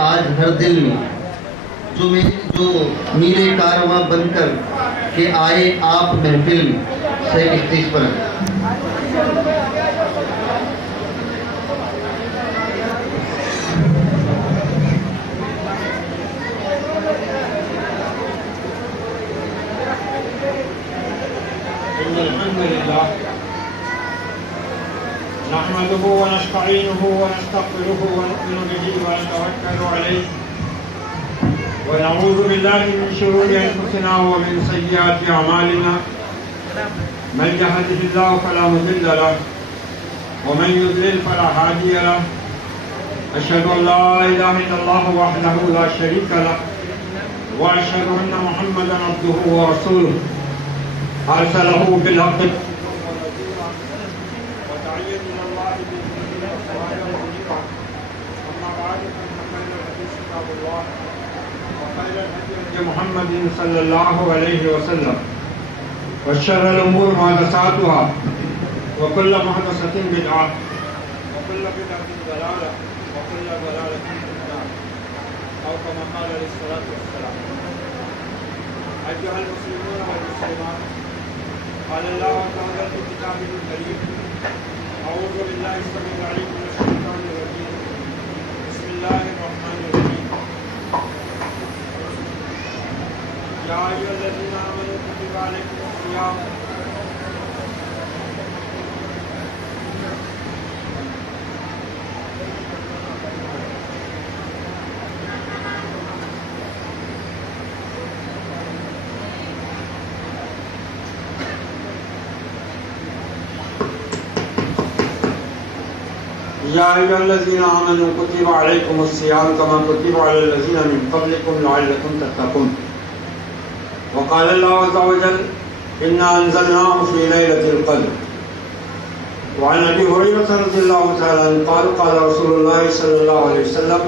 آج ہر دل میں جو میرے کارواں بن کر کہ آئے آپ محفل سے 31 پر نحمده ونستعينه ونستغفره ونؤمن به ونتوكل عليه ونعوذ بالله من شرور انفسنا ومن سيئات اعمالنا من يهده الله فلا مضل له ومن يضلل فلا هادي له اشهد ان لا اله الا الله وحده لا شريك له واشهد ان محمدا عبده ورسوله ارسله بالحق محمد صلی اللہ علیہ وسلم وشر الامور محدثاتها وكل محدثة بدعة وكل بدعة ضلالة وكل ضلالة في النار أو كما قال عليه الصلاة والسلام. أيها المسلمون والمسلمات قال الله تعالى في كتابه الكريم أعوذ بالله السميع العليم من الشيطان الرجيم بسم الله الرحمن الرحيم يا أيها الذين آمنوا كتب عليكم الصيام يا أيها الذين آمنوا كتب عليكم الصيام كما كتب على الذين من قبلكم لعلكم تتقون. وقال الله عز وجل إنا أنزلناه في ليلة القدر. وعن أبي هريرة رضي الله تعالى عنه قال قال رسول الله صلى الله عليه وسلم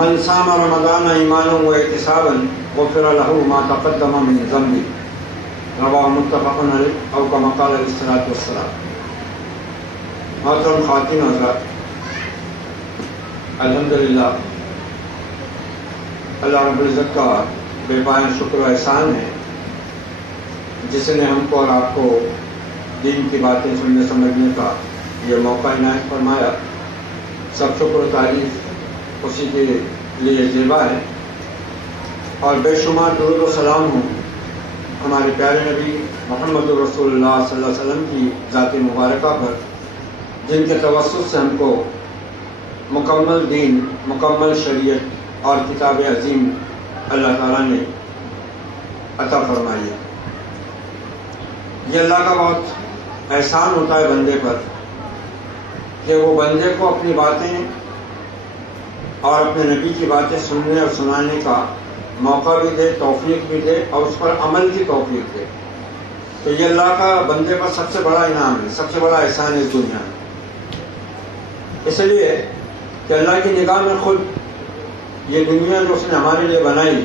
من صام رمضان إيمانا واحتسابا غفر له ما تقدم من ذنبه. رواه متفق عليه أو كما قال عليه الصلاة والسلام. محترم خواتین حضرات، الحمدللہ اللہ رب العزت کا بے پایان شکر و احسان ہے جس نے ہم کو اور آپ کو دین کی باتیں سننے سمجھنے کا یہ موقع عنایت فرمایا. سب شکر و تعریف اسی کے لیے زیبا ہے اور بے شمار درود و سلام ہوں ہمارے پیارے نبی محمد رسول اللہ صلی اللہ علیہ وسلم کی ذات مبارکہ پر جن کے توسط سے ہم کو مکمل دین، مکمل شریعت اور کتاب عظیم اللہ تعالیٰ نے عطا فرمائی ہے. یہ اللہ کا بہت احسان ہوتا ہے بندے پر کہ وہ بندے کو اپنی باتیں اور اپنے نبی کی باتیں سننے اور سنانے کا موقع بھی دے، توفیق بھی دے اور اس پر عمل کی توفیق دے. تو یہ اللہ کا بندے پر سب سے بڑا انعام ہے، سب سے بڑا احسان ہے اس دنیا میں. اس لیے کہ اللہ کی نگاہ میں خود یہ دنیا جو اس نے ہمارے لیے بنائی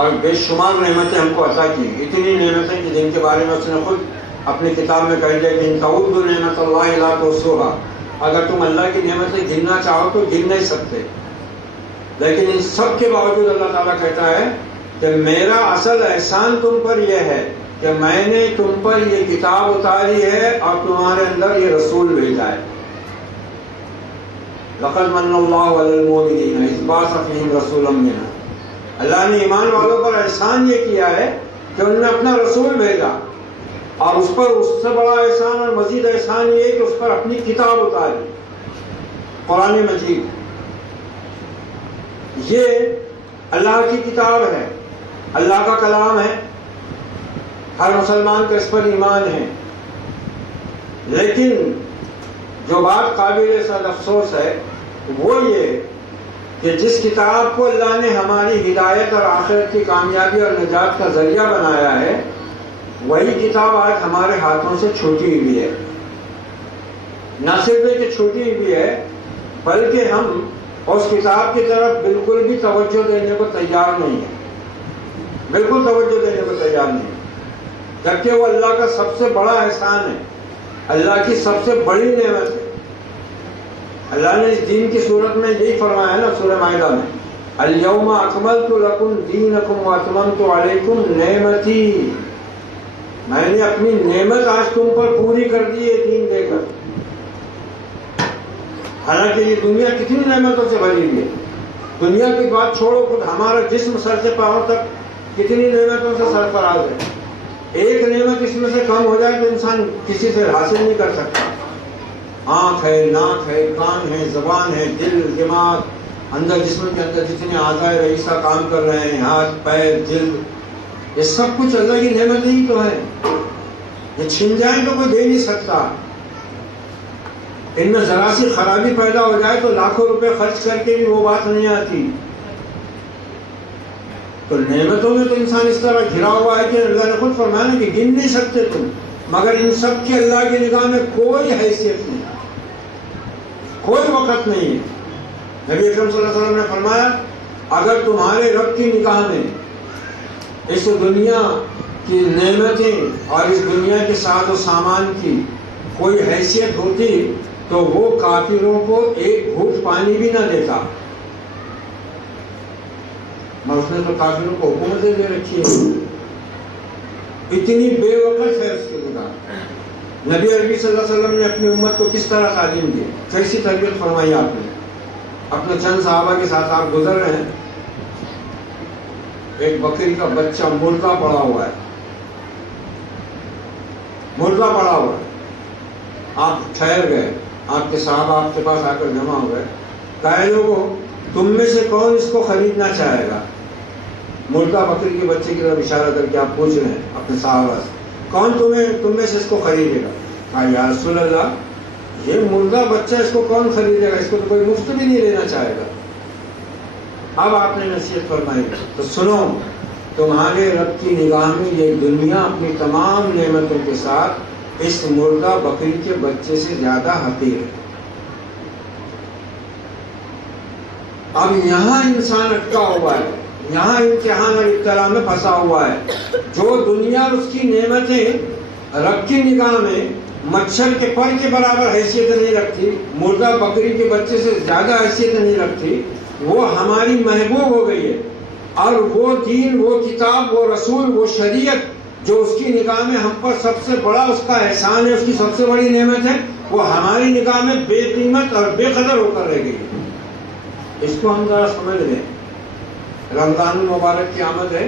اور بے شمار نعمتیں ہم کو عطا کی، اتنی نعمتیں کہ جن کے بارے میں اس نے خود اپنی کتاب میں کہہ دیا کہ ان تعودوا نعمت اللہ لا تحصوها، اگر تم اللہ کی نعمتیں گننا چاہو تو گن نہیں سکتے. لیکن ان سب کے باوجود اللہ تعالیٰ کہتا ہے کہ میرا اصل احسان تم پر یہ ہے کہ میں نے تم پر یہ کتاب اتاری ہے اور تمہارے اندر یہ رسول بھیجا ہے. لقد من اللہ علی المؤمنین اذ بعث فیہم رسولا منہم. اللہ نے ایمان والوں پر احسان یہ کیا ہے کہ انہوں نے اپنا رسول بھیجا اور اس پر اس سے بڑا احسان اور مزید احسان یہ کہ اس پر اپنی کتاب اتاری، قرآن مجید. یہ اللہ کی کتاب ہے، اللہ کا کلام ہے، ہر مسلمان کا اس پر ایمان ہے. لیکن جو بات قابل صد افسوس ہے وہ یہ کہ جس کتاب کو اللہ نے ہماری ہدایت اور آخرت کی کامیابی اور نجات کا ذریعہ بنایا ہے وہی کتاب آج ہمارے ہاتھوں سے چھوٹی ہوئی ہے. نہ صرف یہ کہ چھوٹی ہوئی ہے بلکہ ہم اس کتاب کی طرف بالکل بھی توجہ دینے کو تیار نہیں ہیں، بالکل توجہ دینے کو تیار نہیں ہے، جبکہ وہ اللہ کا سب سے بڑا احسان ہے، اللہ کی سب سے بڑی نعمت ہے. اللہ نے اس دین کی صورت میں یہی فرمایا ہے نا سورہ مائدہ میں، الیوم اکملت لکم دینکم واتممت علیکم نعمتی، میں نے اپنی نعمت آج تم پر پوری کر دی ہے دین دے کر۔ حالانکہ یہ دنیا کتنی نعمتوں سے بھری ہوئی ہے، دنیا کی بات چھوڑو، خود ہمارا جسم سر سے پاؤں تک کتنی نعمتوں سے سرفراز ہے۔ ایک نعمت اس میں سے کم ہو جائے تو انسان کسی سے حاصل نہیں کر سکتا۔ آنکھ ہے، ناک ہے، کان ہے، زبان ہے، دل، دماغ، اندر جسم کے اندر جتنے اعضاء رئیسہ کام کر رہے ہیں، ہاتھ، پیر، جلد، یہ سب کچھ اللہ کی نعمت ہی تو ہے۔ یہ چھن جائیں تو کوئی دے نہیں سکتا۔ ان میں ذرا سی خرابی پیدا ہو جائے تو لاکھوں روپے خرچ کر کے بھی وہ بات نہیں آتی۔ تو نعمتوں میں تو انسان اس طرح گھرا ہوا ہے کہ اللہ نے خود فرمایا نا کہ گن نہیں سکتے تم، مگر ان سب کی اللہ کی نگاہ میں کوئی حیثیت نہیں، کوئی وقت نہیں ہے۔ نبی اکرم صلی اللہ علیہ وسلم نے فرمایا اگر تمہارے رب کی نگاہ میں اس دنیا کی نعمتیں اور اس دنیا کے ساز و سامان کی کوئی حیثیت ہوتی تو وہ کافروں کو ایک گھونٹ پانی بھی نہ دیتا۔ اور اس نے تو کافروں کو حکومتیں دے رکھی ہے، اتنی بے وقت ہے اس کی نگاہ۔ نبی عربی صلی اللہ علیہ وسلم نے اپنی امت کو کس طرح تعلیم دی، کیسی تربیت فرمائی آپ نے؟ اپنے چند صحابہ کے ساتھ آپ گزر رہے ہیں، ایک بکری کا بچہ مردہ پڑا ہوا ہے، مردہ پڑا ہوا ہے، آپ ٹھہر گئے، آپ کے صحابہ آپ کے پاس آ کر جمع ہو گئے، کہے لوگوں تم میں سے کون اس کو خریدنا چاہے گا؟ مردہ بکری کے بچے کی طرف اشارہ کر کے آپ پوچھ رہے ہیں اپنے صحابہ سے، کون تم میں سے اس کو خریدے گا؟ کہا یا رسول اللہ یہ مردہ بچہ اس کو کون خریدے گا، اس کو تو کوئی مفت بھی نہیں لینا چاہے گا۔ اب آپ نے نصیحت فرمائی تو سنو، تمہارے رب کی نگاہ میں یہ دنیا اپنی تمام نعمتوں کے ساتھ اس مردہ بکری کے بچے سے زیادہ حقیر ہے۔ اب یہاں انسان اٹکا ہوا ہے، یہاں امتحان اور ابتلا میں پھنسا ہوا ہے۔ جو دنیا اس کی نعمتیں رب کی نگاہ میں مچھر کے پر کے برابر حیثیت نہیں رکھتی، مردہ بکری کے بچے سے زیادہ حیثیت نہیں رکھتی، وہ ہماری محبوب ہو گئی ہے۔ اور وہ دین، وہ کتاب، وہ رسول، وہ شریعت جو اس کی نگاہ میں ہم پر سب سے بڑا اس کا احسان ہے، اس کی سب سے بڑی نعمت ہے، وہ ہماری نگاہ میں بے قیمت اور بے قدر ہو کر رہ گئی ہے۔ اس کو ہم ذرا سمجھ لیں۔ رمضان المبارک کی آمد ہے،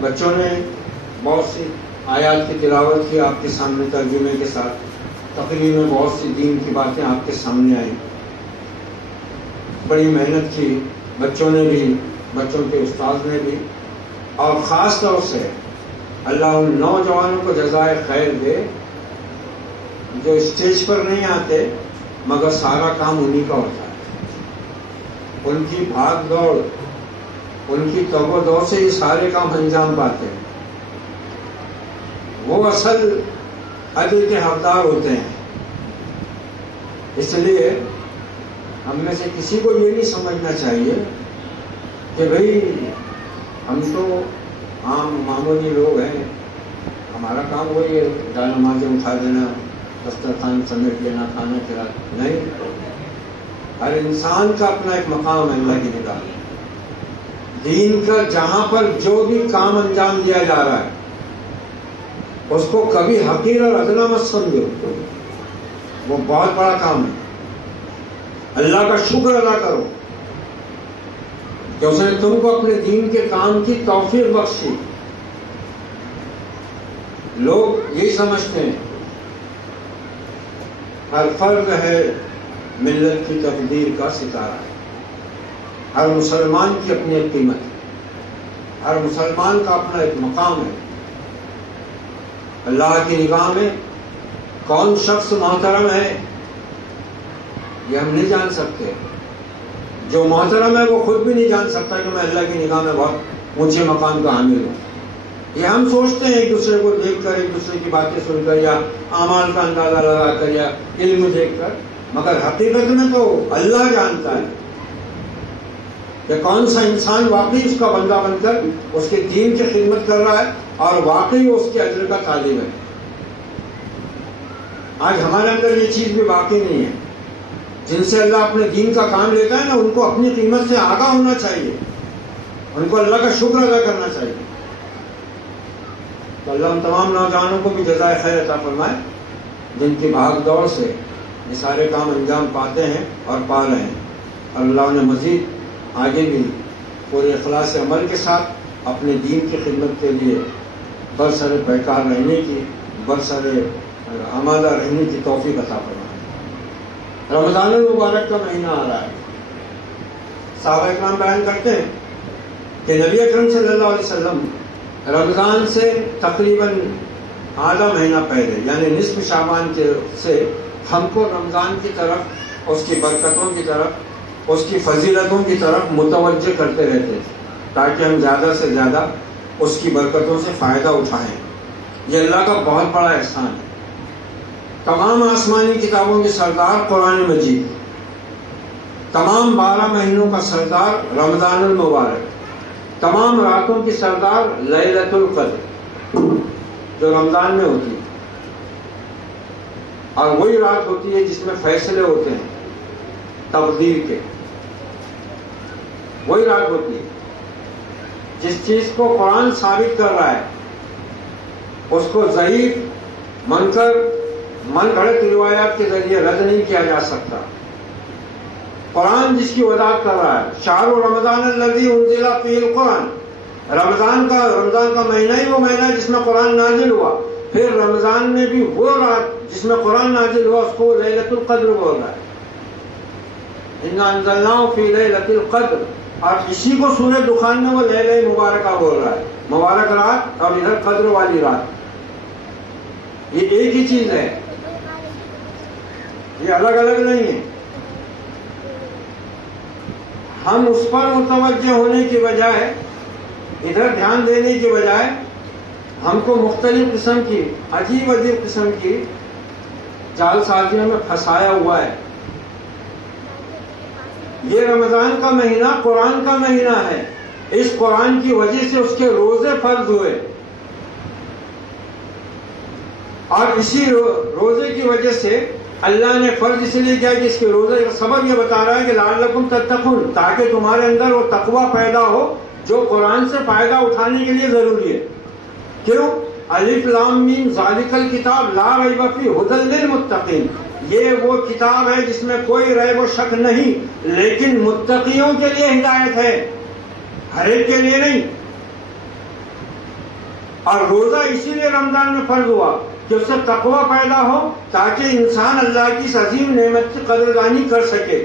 بچوں نے بہت سی آیات کی تلاوت کی آپ کے سامنے ترجمے کے ساتھ، تقریر میں بہت سی دین کی باتیں آپ کے سامنے آئیں، بڑی محنت کی بچوں نے بھی، بچوں کے استاد نے بھی، اور خاص طور سے اللہ ان نوجوانوں کو جزائے خیر دے جو اسٹیج پر نہیں آتے مگر سارا کام انہی کا ہوتا ہے، ان کی بھاگ دوڑ، ان کی توب و دو سے یہ سارے کام انجام پاتے ہیں، وہ اصل اجر کے حقدار ہوتے ہیں۔ اس لیے ہم میں سے کسی کو یہ نہیں سمجھنا چاہیے کہ بھئی ہم تو عام معمولی لوگ ہیں، ہمارا کام وہی ہے دال نمازیں اٹھا دینا، دسترخوان سمیٹ لینا، کھانا کھلا، نہیں۔ ہر انسان کا اپنا ایک مقام ہے اللہ کی نگاہ میں۔ دین کا جہاں پر جو بھی کام انجام دیا جا رہا ہے اس کو کبھی حقیر اور ادنا مت سمجھو، وہ بہت بڑا کام ہے۔ اللہ کا شکر ادا کرو کہ اس نے تم کو اپنے دین کے کام کی توفیق بخشی۔ لوگ یہی سمجھتے ہیں ہر فرد ہے ملت کی تقدیر کا ستارہ، ہر مسلمان کی اپنی ایک قیمت ہے، ہر مسلمان کا اپنا ایک مقام ہے۔ اللہ کی نگاہ میں کون شخص محترم ہے یہ ہم نہیں جان سکتے، جو محترم ہے وہ خود بھی نہیں جان سکتا کہ میں اللہ کی نگاہ میں بہت اونچے مقام کا حامل ہوں۔ یہ ہم سوچتے ہیں ایک دوسرے کو دیکھ کر، ایک دوسرے کی باتیں سن کر، یا اعمال کا اندازہ لگا کر، یا علم دیکھ کر، مگر حقیقت میں تو اللہ جانتا ہے کہ کون سا انسان واقعی اس کا بندہ بن کر اس کے دین کی خدمت کر رہا ہے اور واقعی وہ اس کے اجر کا طالب ہے۔ آج ہمارے اندر یہ چیز بھی باقی نہیں ہے. جن سے اللہ اپنے دین کا کام لیتا ہے نا، ان کو اپنی قیمت سے آگاہ ہونا چاہیے، ان کو اللہ کا شکر ادا کرنا چاہیے. تو اللہ ہم تمام نوجوانوں کو بھی جزائے خیر عطا فرمائے، جن کی بھاگ دوڑ سے یہ سارے کام انجام پاتے ہیں اور پا رہے ہیں. اور اللہ انہیں مزید آگے بھی پورے اخلاص عمل کے ساتھ اپنے دین کی خدمت کے لیے برسر بیکار رہنے کی، برسر آمادہ رہنے کی توفیق عطا فرمائے. رمضان المبارک کا مہینہ آ رہا ہے. صحابہ اکرام بیان کرتے ہیں کہ نبی اکرم صلی اللہ علیہ وسلم رمضان سے تقریباً آدھا مہینہ پہلے، یعنی نصف شعبان کے سے ہم کو رمضان کی طرف، اس کی برکتوں کی طرف، اس کی فضیلتوں کی طرف متوجہ کرتے رہتے تھے، تاکہ ہم زیادہ سے زیادہ اس کی برکتوں سے فائدہ اٹھائیں. یہ اللہ کا بہت بڑا احسان ہے. تمام آسمانی کتابوں کے سردار قرآن مجید، تمام 12 مہینوں کا سردار رمضان المبارک، تمام راتوں کی سردار لیلۃ القدر جو رمضان میں ہوتی ہے، اور وہی رات ہوتی ہے جس میں فیصلے ہوتے ہیں تقدیر کے. وہی رات ہوتی ہے جس چیز کو قرآن ثابت کر رہا ہے اس کو ضعیف، منکر، من گھڑت روایات کے ذریعے رد نہیں کیا جا سکتا. قرآن جس کی وضاحت کر رہا ہے، شہر رمضان الذی انزل فیہ القرآن، رمضان کا مہینہ ہی وہ مہینہ ہے جس میں قرآن نازل ہوا. پھر رمضان میں بھی وہ رات جس میں قرآن نازل ہوا اس کو لیلۃ القدر بول رہا ہے. انا انزلناہ فی لیلۃ القدر، اور اسی کو سورہ دخان میں وہ لیلہ مبارکہ بول رہا ہے، مبارک رات، اور ادھر قدر والی رات. یہ ایک ہی چیز ہے، یہ الگ الگ نہیں ہے. ہم اس پر متوجہ ہونے کی بجائے، ادھر دھیان دینے کی بجائے، ہم کو مختلف قسم کی عجیب قسم کی جال سازیوں میں پھنسایا ہوا ہے. یہ رمضان کا مہینہ قرآن کا مہینہ ہے. اس قرآن کی وجہ سے اس کے روزے فرض ہوئے، اور اسی روزے کی وجہ سے اللہ نے فرض اس لیے کیا کہ اس کے روزے کا سبب یہ بتا رہا ہے کہ لعلکم تتقون، تاکہ تمہارے اندر وہ تقوی پیدا ہو جو قرآن سے فائدہ اٹھانے کے لیے ضروری ہے. کیوں؟ الف لام میم ذالک الکتاب لا ریب فیہ ھدی للمتقین، یہ وہ کتاب ہے جس میں کوئی ریب و شک نہیں، لیکن متقیوں کے لیے ہدایت ہے، ہر ایک کے لیے نہیں. اور روزہ اسی لیے رمضان میں فرض ہوا کہ اس سے تقوی پیدا ہو، تاکہ انسان اللہ کی اس عظیم نعمت کی قدردانی کر سکے،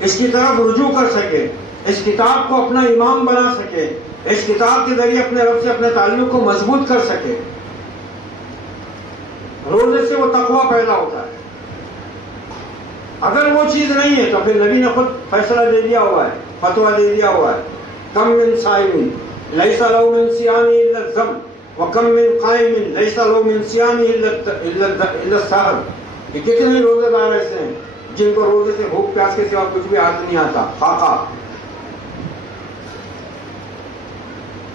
اس کی طرف رجوع کر سکے، اس کتاب کو اپنا امام بنا سکے، اس کتاب کے ذریعے اپنے رب سے اپنے تعلق کو مضبوط کر سکے. روزے سے وہ تقوی پیدا ہوتا ہے. اگر وہ چیز نہیں ہے تو پھر نبی نے خود فیصلہ دے دیا ہوا ہے، فتویٰ دے دیا ہوا ہے. کم من صائم لیس لہ من صیامہ الا الذم وکم من قائم لیس لہ من صیامہ الا السحر. یہ کتنے روزے دار ایسے ہیں جن کو روزے سے بھوک پیاس کے سوا کچھ بھی ہاتھ نہیں آتا، فاقہ.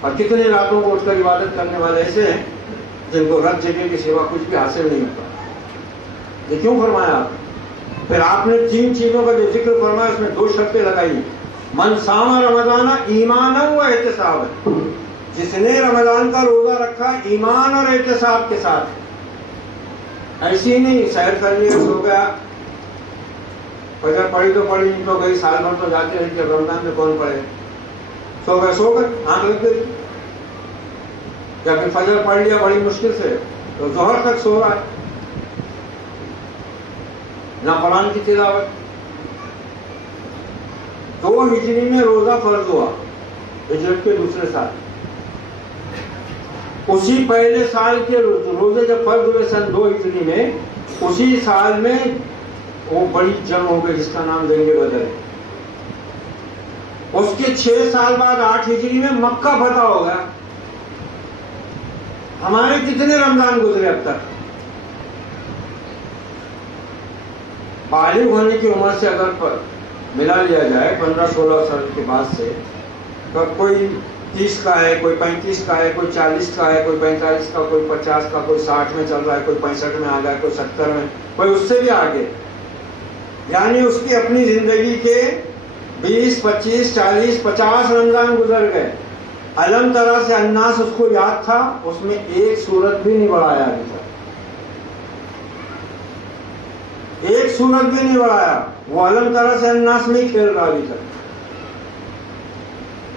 اور کتنے راتوں کو اٹھ کر عبادت کرنے والے ایسے ہیں جن کو رات جگہ کے سوا کچھ بھی حاصل نہیں ہوتا. یہ کیوں فرمایا آپ؟ پھر آپ نے 3 چیزوں کا جو ذکر فرمایا اس میں 2 شرطیں لگائی. من صام رمضان ایمانا و احتسابا، جس نے رمضان کا روزہ رکھا ایمان اور احتساب کے ساتھ، ایسی نہیں سیر کر لیا سو گیا، فجر پڑھی تو پڑھی نہیں تو گئی، سال بھر تو جاتے رہے کہ رمضان میں کون پڑھے، سو گئے آنکھ لگ گئی، یا پھر فجر پڑھ لیا بڑی مشکل سے تو ظہر تک سو رہا ہے، نہ قرآن کی تلاوت. 2 ہجری میں روزہ فرض ہوا، ہجرت کے دوسرے سال. اسی پہلے سال کے روزے جب فرض ہوئے سن 2 ہجری میں، اسی سال میں وہ بڑی جنگ ہو گئی جس کا نام جنگ بدر ہے. اس کے 6 سال بعد 8 ہجری میں مکہ فتح ہو گیا. ہمارے کتنے رمضان گزرے اب تک؟ بالغ ہونے کی عمر سے اگر ملا لیا جائے 15-16 سال کے بعد سے، تو کوئی 30 کا ہے، کوئی 35 کا ہے، کوئی 40 کا ہے، کوئی 45 کا، کوئی 50 کا، کوئی 60 میں چل رہا ہے، کوئی 65 میں آ گیا، کوئی 70 میں، کوئی اس سے بھی آگے. یعنی اس کی اپنی زندگی کے 20 25 40 50 رمضان گزر گئے. علم ترا سے الناس اس کو یاد تھا، اس میں ایک سورت بھی نہیں بڑھایا ابھی تک، ایک سورت بھی نہیں بڑھایا. وہ علم ترا سے الناس میں ہی کھیل رہا ابھی تک.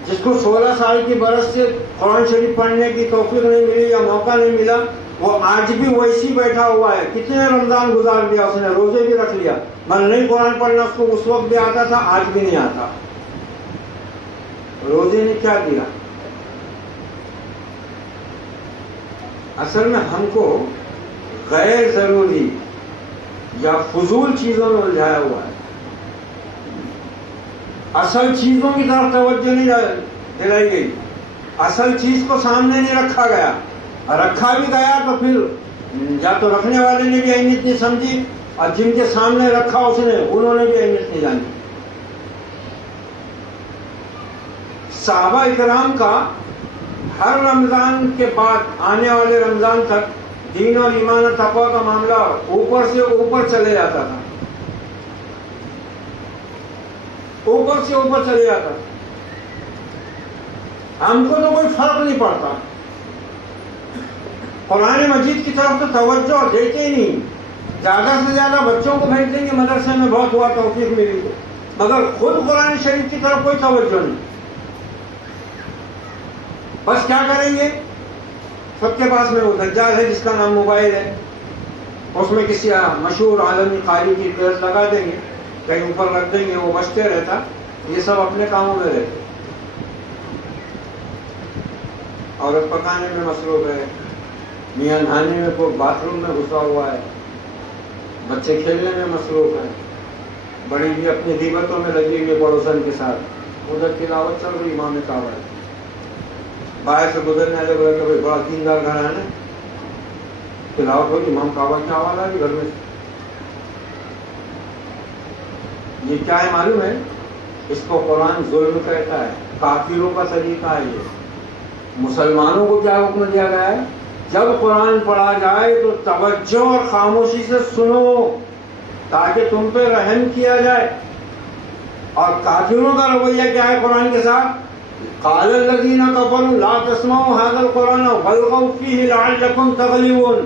جس کو 16 سال کی برس سے قرآن شریف پڑھنے کی توفیق نہیں ملی یا موقع نہیں ملا، وہ آج بھی ویسی بیٹھا ہوا ہے. کتنے رمضان گزار دیا اس نے، روزے بھی رکھ لیا، مگر نہیں قرآن پڑھنا اس کو اس وقت بھی آتا تھا، آج بھی نہیں آتا. روزے نے کیا دیا؟ اصل میں ہم کو غیر ضروری یا فضول چیزوں میں الجھایا ہوا ہے. اصل چیزوں کی طرف توجہ نہیں دلائی گئی، اصل چیز کو سامنے نہیں رکھا گیا. رکھا بھی گیا تو پھر یا تو رکھنے والے نے بھی اہمیت نہیں سمجھی، اور جن کے سامنے رکھا اس نے، انہوں نے بھی اہمیت نہیں جانی. صحابہ اکرام کا ہر رمضان کے بعد آنے والے رمضان تک دین اور ایمان اور تقوی کا معاملہ اوپر سے اوپر چلے جاتا تھا، اوپر سے اوپر چلے جاتا تھا. ہم کو تو کوئی فرق نہیں پڑتا، قرآن مجید کی طرف تو توجہ دیتے ہی نہیں. زیادہ سے زیادہ بچوں کو بھیج دیں گے مدرسے میں، بہت ہوا توفیق ملی تو، مگر خود قرآن شریف کی طرف کوئی توجہ نہیں. بس کیا کریں گے؟ سب کے پاس میں وہ دجال ہے جس کا نام موبائل ہے، اس میں کسی مشہور عالمی قاری کی پیس لگا دیں گے، کہیں اوپر رکھ دیں گے، وہ بچتے رہتا. یہ سب اپنے کاموں میں رہتے. عورت پکانے میں مصروف ہے، میاں نہانے میں، کوئی باتھ روم میں گھسا ہوا ہے، بچے کھیلنے میں مصروف ہیں، بڑی بھی اپنی غیبتوں میں لگی ہوئی ہے پڑوسن کے ساتھ. ادھر تلاوت چل رہی، امام کعبہ ہے. باہر سے گزرنے والے بولے کہ بھائی بڑا دیندار گھر ہے نا، تلاوت ہوگی، امام کعبہ کی آواز آ رہی گھر میں. یہ کیا ہے معلوم ہے؟ اس کو قرآن ظلم کہتا ہے، کافروں کا طریقہ ہے. یہ مسلمانوں کو کیا حکم دیا گیا ہے؟ جب قرآن پڑھا جائے تو توجہ اور خاموشی سے سنو تاکہ تم پہ رحم کیا جائے. اور کافروں کا رویہ کیا ہے قرآن کے ساتھ؟ قال الذین کفروا لا تسمعوا هذا القرآن والغوا فیہ لعلکم تغلبون.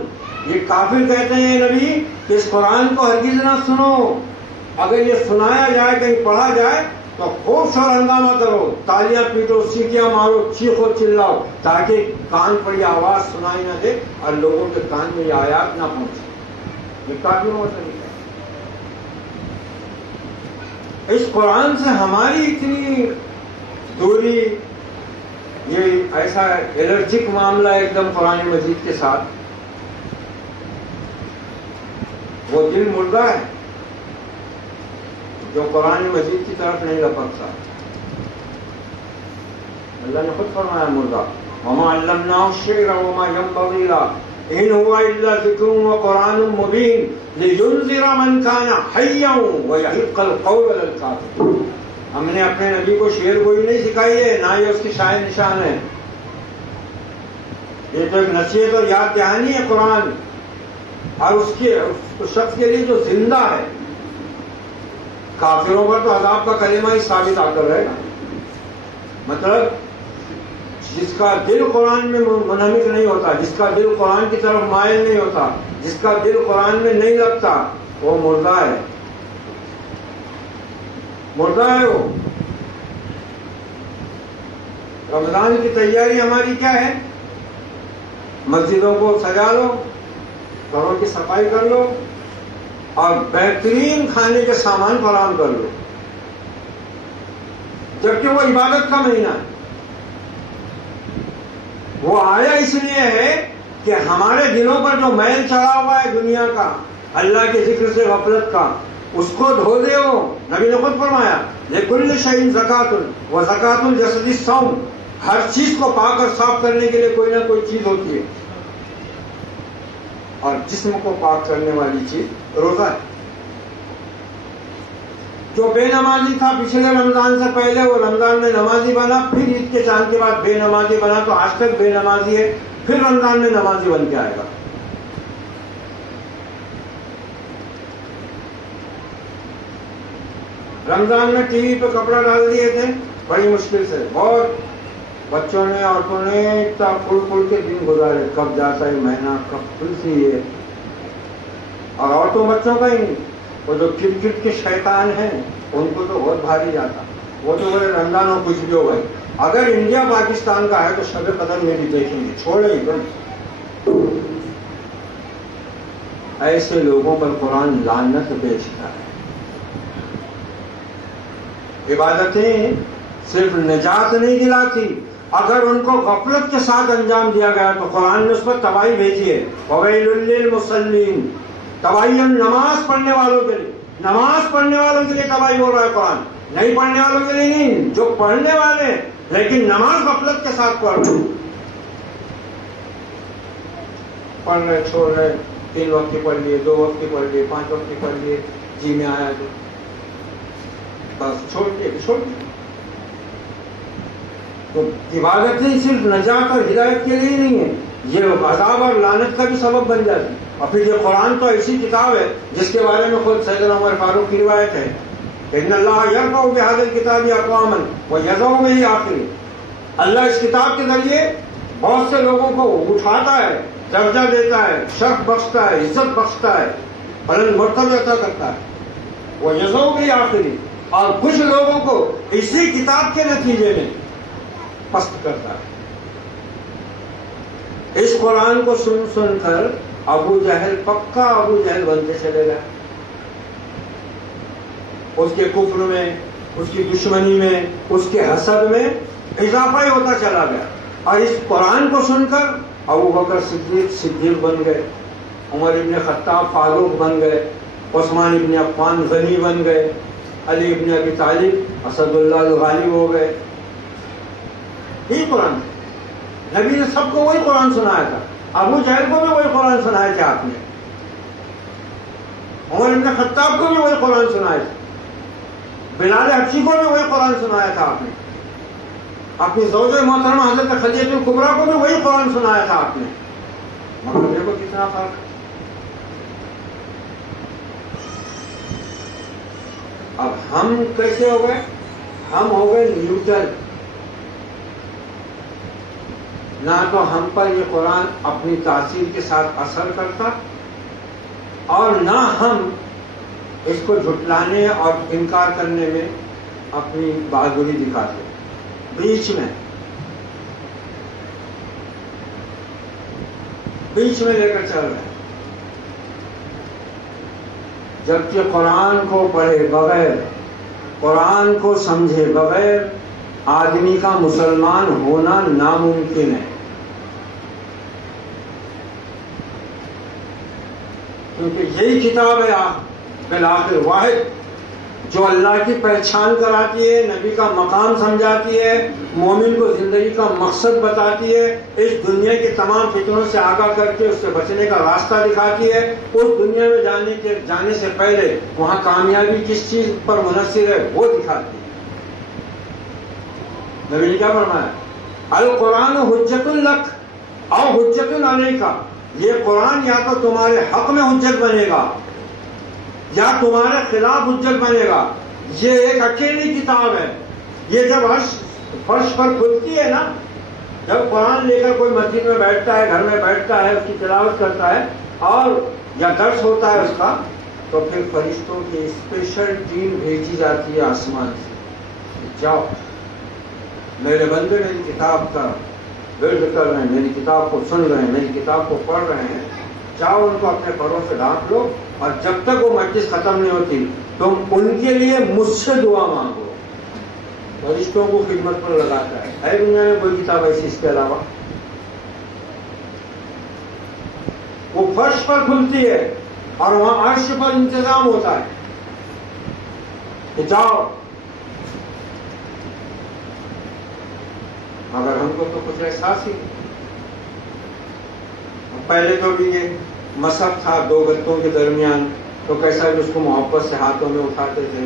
یہ کافر کہتے ہیں نبی کہ اس قرآن کو ہرگز نہ سنو، اگر یہ سنایا جائے، کہیں پڑھا جائے تو خوب شور ہنگامہ کرو، تالیاں پیٹو، سیٹیاں مارو، چیخو چلاؤ، تاکہ کان پر یہ آواز سنائی نہ دے اور لوگوں کے کان میں یہ آیات نہ پہنچے. یہ کافروں کا طریقہ ہے. اس قرآن سے ہماری اتنی دوری، یہ ایسا الرجک معاملہ ہے ایک دم قرآن مجید کے ساتھ. وہ دل مردہ ہے جو قرآن مجید کی طرف نہیں لپکتا. اللہ نے خود فرمایا مردہ، وما علمناه الشعر وما ينبغي له ان هو الا ذکر وقرآن مبین لینذر من کان حیا ویحق القول علی الکافرین. ہم نے اپنے نبی کو شعر گوئی نہیں سکھائی ہے، نہ ہی اس کی شاعر نشان ہے. یہ تو ایک نصیحت اور یاد دہانی ہے قرآن، اور اس شخص کے لیے جو زندہ ہے. کافروں پر تو عذاب کا کلمہ ہی ثابت آ کر رہے گا. مطلب جس کا دل قرآن میں منہمک نہیں ہوتا، جس کا دل قرآن کی طرف مائل نہیں ہوتا، جس کا دل قرآن میں نہیں لگتا، وہ مردہ ہے، مردہ ہے وہ. رمضان کی تیاری ہماری کیا ہے؟ مسجدوں کو سجا لو، گھروں کی صفائی کر لو، اور بہترین کھانے کے سامان فراہم کر لو، جبکہ وہ عبادت کا مہینہ ہے. وہ آیا اس لیے ہے کہ ہمارے دلوں پر جو میل چڑھا ہوا ہے دنیا کا، اللہ کے ذکر سے غفلت کا، اس کو دھو دے. ہو نبی نے خود فرمایا لِكُلِّ شَيْءٍ زَكَاةٌ وَزَكَاةُ الْجَسَدِ الصَّوْمُ. ہر چیز کو پاک اور صاف کرنے کے لیے کوئی نہ کوئی چیز ہوتی ہے، اور جسم کو پاک کرنے والی چیز روزہ ہے. جو بے نمازی تھا پچھلے رمضان سے پہلے وہ رمضان میں نمازی بنا، پھر عید کے چاند کے بعد بے نمازی بنا، تو آج تک بے نمازی ہے، پھر رمضان میں نمازی بن کے آئے گا۔ رمضان میں ٹی وی پہ کپڑا ڈال دیے تھے بڑی مشکل سے، بہت بچوں نے عورتوں نے اتنا کھل کے دن گزارے، کب جاتا ہے مہینہ، کب کھلتی ہے، اور عورتوں بچوں کا ہی نہیں، وہ جو کرکٹ کے شیطان ہیں ان کو تو بہت بھاری جاتا، وہ تو بولے رمضان ہو کچھ بھی ہو بھائی، اگر انڈیا پاکستان کا ہے تو شب قدر میں بھی دیکھیں گے، چھوڑے ہی بس۔ ایسے لوگوں پر قرآن لعنت بیچتا ہے۔ عبادتیں صرف نجات نہیں دلاتی، اگر ان کو غفلت کے ساتھ انجام دیا گیا تو قرآن نے اس پر تباہی بھیجی ہے۔ وَوَيْلٌ لِّلْمُصَلِّينَ، تباہی نماز پڑھنے والوں کے لیے، نماز پڑھنے والوں کے لیے تباہی بول رہا ہے قرآن، نہیں پڑھنے والوں کے لیے نہیں، جو پڑھنے والے ہیں لیکن نماز غفلت کے ساتھ پڑھ رہے چھوڑ رہے، 3 وقت کی پڑھ لیے، 2 وقت کی پڑھ لیے، 5 وقت کی پڑھ لیے، جی میں آیا تو بس چھوڑ کے تو عبادتیں صرف نجات اور ہدایت کے لیے نہیں ہے، یہ عذاب اور لعنت کا بھی سبب بن جاتی۔ اور پھر یہ قرآن تو ایسی کتاب ہے جس کے بارے میں خود سیدنا عمر فاروق کی روایت ہے، ان اللہ یرفع بہذا الکتاب اقواما ویضع بہ آخرین، اللہ اس کتاب کے ذریعے بہت سے لوگوں کو اٹھاتا ہے، درجہ دیتا ہے، شرف بخشتا ہے، عزت بخشتا ہے، بلند مرتبہ عطا کرتا ہے، ویضع بہ آخرین، اور کچھ لوگوں کو اسی کتاب کے نتیجے میں پست کرتا ہے۔ اس قرآن کو سن کر ابو جہل پکا ابو جہل بنتے چلے گئے، اس کے کفر میں، اس کی دشمنی میں، اس کے حسد میں اضافہ ہی ہوتا چلا گیا، اور اس قرآن کو سن کر ابو بکر صدیق بن گئے، عمر ابن خطاب فاروق بن گئے، عثمان ابن عفان غنی بن گئے، علی ابن ابی طالب اسد اللہ الغالب ہو گئے۔ یہی قرآن ہے، نبی نے سب کو وہی قرآن سنایا تھا، ابو جہل کو بھی وہی قرآن سنایا تھا آپ نے، عمر ابن خطاب کو بھی وہی قرآن سنایا تھا، بلال حبشی کو بھی وہی قرآن سنایا تھا آپ نے، اپنی زوجہ محترمہ حضرت خدیجہ الکبریٰ کو بھی وہی قرآن سنایا تھا آپ نے، مگر دیکھو کتنا فرق۔ اب ہم کیسے ہو گئے؟ ہم ہو گئے نیوٹرل، نہ تو ہم پر یہ قرآن اپنی تاثیر کے ساتھ اثر کرتا، اور نہ ہم اس کو جھٹلانے اور انکار کرنے میں اپنی بہادری دکھاتے، بیچ میں لے کر چل رہے ہیں۔ جبکہ قرآن کو پڑھے بغیر، قرآن کو سمجھے بغیر آدمی کا مسلمان ہونا ناممکن ہے، کیونکہ یہی کتاب ہے بالآخر واحد جو اللہ کی پہچان کراتی ہے، نبی کا مقام سمجھاتی ہے، مومن کو زندگی کا مقصد بتاتی ہے، اس دنیا کے تمام فتنوں سے آگاہ کر کے اس سے بچنے کا راستہ دکھاتی ہے، اس دنیا میں جانے سے پہلے وہاں کامیابی کس چیز پر منحصر ہے وہ دکھاتی ہے۔ نبی نے کیا فرمایا؟ القرآن حجت لک او حجت علیک، یہ قرآن یا تو تمہارے حق میں حجت بنے گا یا تمہارے خلاف حجت بنے گا، یہ ایک اکیلی کتاب ہے۔ یہ جب فرش پر کھلتی ہے نا، جب قرآن لے کر کوئی مسجد میں بیٹھتا ہے، گھر میں بیٹھتا ہے، اس کی تلاوت کرتا ہے اور یا درس ہوتا ہے اس کا، تو پھر فرشتوں کی اسپیشل ٹیم بھیجی جاتی ہے آسمان سے، جاؤ میرے بندے میری کتاب کا ورد کر رہے ہیں، میری کتاب کو سن رہے ہیں، میری کتاب کو پڑھ رہے ہیں، جاؤ ان کو اپنے پروں سے ڈھانپ لو، اور جب تک وہ مجلس ختم نہیں ہوتی تم ان کے لیے مجھ سے دعا مانگو۔ فرشتوں کو خدمت پر لگاتا ہے دنیا میں کوئی کتاب ایسی اس کے علاوہ؟ وہ فرش پر کھلتی ہے اور وہاں عرش پر انتظام ہوتا ہے کہ جاؤ، مگر ہم کو تو کچھ احساس ہی نہیں۔ پہلے تو بھی یہ مصحف تھا 2 گتوں کے درمیان، تو کیسا بھی اس کو محبت سے ہاتھوں میں اٹھاتے تھے،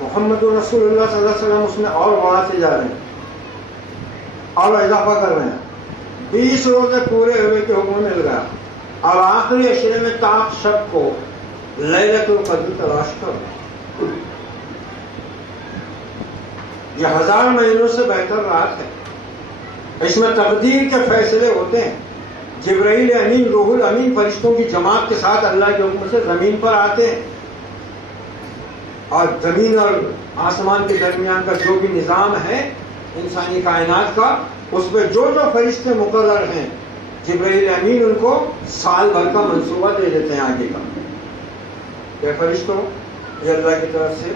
محمد رسول اللہ صلی اللہ علیہ وسلم اس میں اور بڑھاتے جا رہے ہیں اور اضافہ کر رہے ہیں. 20 روزے پورے ہوئے کے حکم مل گیا. اب آخری عشرے میں طاق شب کو لیلۃ القدر تلاش کرو. یہ 1000 مہینوں سے بہتر رات ہے. اس میں تقدیر کے فیصلے ہوتے ہیں. جبرائیل امین روح الامین فرشتوں کی جماعت کے ساتھ اللہ کے حکم سے زمین پر آتے ہیں اور زمین اور آسمان کے درمیان کا جو بھی نظام ہے انسانی کائنات کا اس میں جو جو فرشتے مقرر ہیں جبرائیل امین ان کو سال بھر کا منصوبہ دے دیتے ہیں آگے کا. کہ فرشتوں یہ اللہ کی طرف سے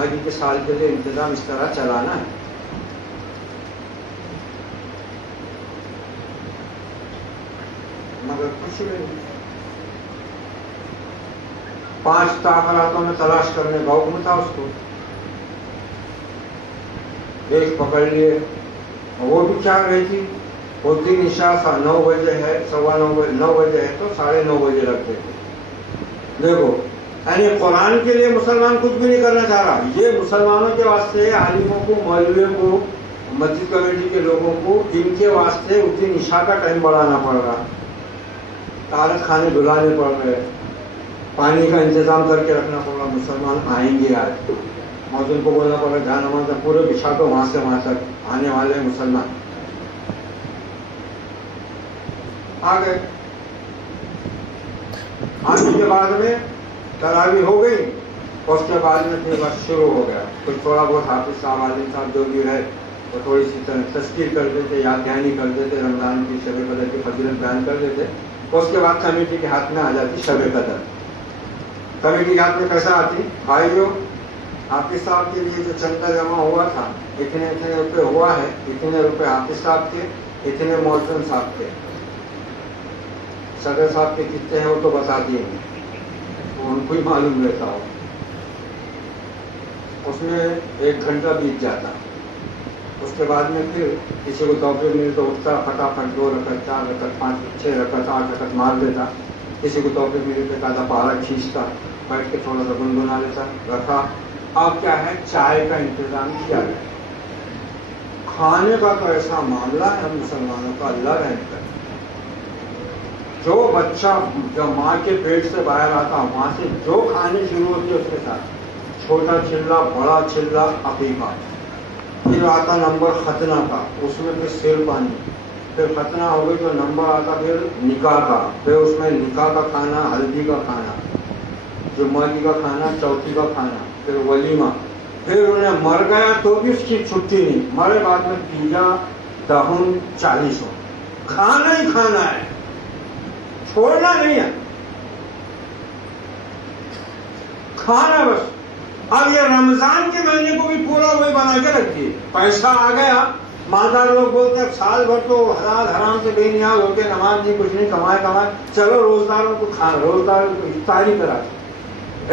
آگے کے سال کے لیے انتظام اس طرح چلانا ہے. مگر کچھ بھی نہیں. 5 طاقتوں میں تلاش کرنے کا حکم تھا اس کو. ایک پکڑ لیے وہ بھی کیا گئی تھی. وہ دن عشاء 9 بجے ہے 9:15 بجے ہے تو 9:30 بجے رکھتے تھے. دیکھو یعنی قرآن کے لیے مسلمان کچھ بھی نہیں کرنا چاہ رہا. یہ مسلمانوں کے واسطے عالموں کو مولویوں کو مسجد کمیٹی کے لوگوں کو ان کے واسطے اس دن عشاء کا ٹائم بڑھانا پڑ رہا. طارق خانے دھلانے پڑ رہے. پانی کا انتظام کر کے رکھنا پڑ رہا. مسلمان آئیں گے آج مؤذن کو بولنا پڑ رہا جہاں نماز پورے بچھا کو وہاں سے وہاں تک آنے والے مسلمان آ گئے. آنے کے بعد میں تراویح ہو گئی. اس کے بعد میں پھر بس شروع ہو گیا. کچھ تھوڑا بہت حافظ صاحب عالم صاحب جو بھی ہے وہ تھوڑی سی تذکیر کر دیتے یاد دہانی کر دیتے رمضان کی شب قدر کی فضیلت بیان کر دیتے. اس کے بعد کمیٹی کے ہاتھ میں آ جاتی شب قدر. کمیٹی کے ہاتھ میں کیسا آتی. بھائیو حافظ صاحب کے لیے جو چندہ جمع ہوا تھا اتنے روپے ہوا ہے. اتنے روپے حافظ صاحب کے اتنے مؤذن صاحب کے صدر صاحب کے کتنے ہیں وہ تو بتا دیے ان کو ہی معلوم رہتا ہو. اس میں 1 گھنٹہ بیت جاتا. اس کے بعد میں پھر کسی کو توفیق ملی تو اٹھتا فٹافٹ 2 رکعت 4 رکعت 5 6 رکعت 8 رکعت مار دیتا. کسی کو توفیق ملی تو آدھا پارا کھینچتا بیٹھ کے تھوڑا سا گنگنا لیتا رکھا. اب کیا ہے چائے کا انتظام کیا گیا. کھانے کا تو ایسا معاملہ ہے ہم مسلمانوں کا اللہ رحم کرے. جو بچہ جب ماں کے پیٹ سے باہر آتا وہاں سے جو کھانے شروع ہوتی ہے اس کے ساتھ چھوٹا چلہ بڑا چلہ عقیقہ. پھر آتا نمبر ختنہ کا اس میں پھر سر پانی. پھر ختنہ ہو گئی تو نمبر آتا پھر نکاح کا. پھر اس میں نکاح کا کھانا ہلدی کا کھانا جمعہ کا کھانا چوتھی کا کھانا پھر ولیمہ. پھر انہیں مر گیا تو بھی اس کی چھٹی نہیں. مرے بعد میں پیلا دہن 40 کھانا ہی کھانا ہے چھوڑنا نہیں ہے کھانا بس. اب یہ رمضان کے مہینے کو بھی پورا وہی بنا کے رکھیے. پیسہ آ گیا مالدار لوگ بولتے ہیں سال بھر تو حلال حرام سے بے نیاز ہو کے نماز نہیں کچھ نہیں کمائے چلو روزداروں کو کھانا روزداروں کو افطاری کرا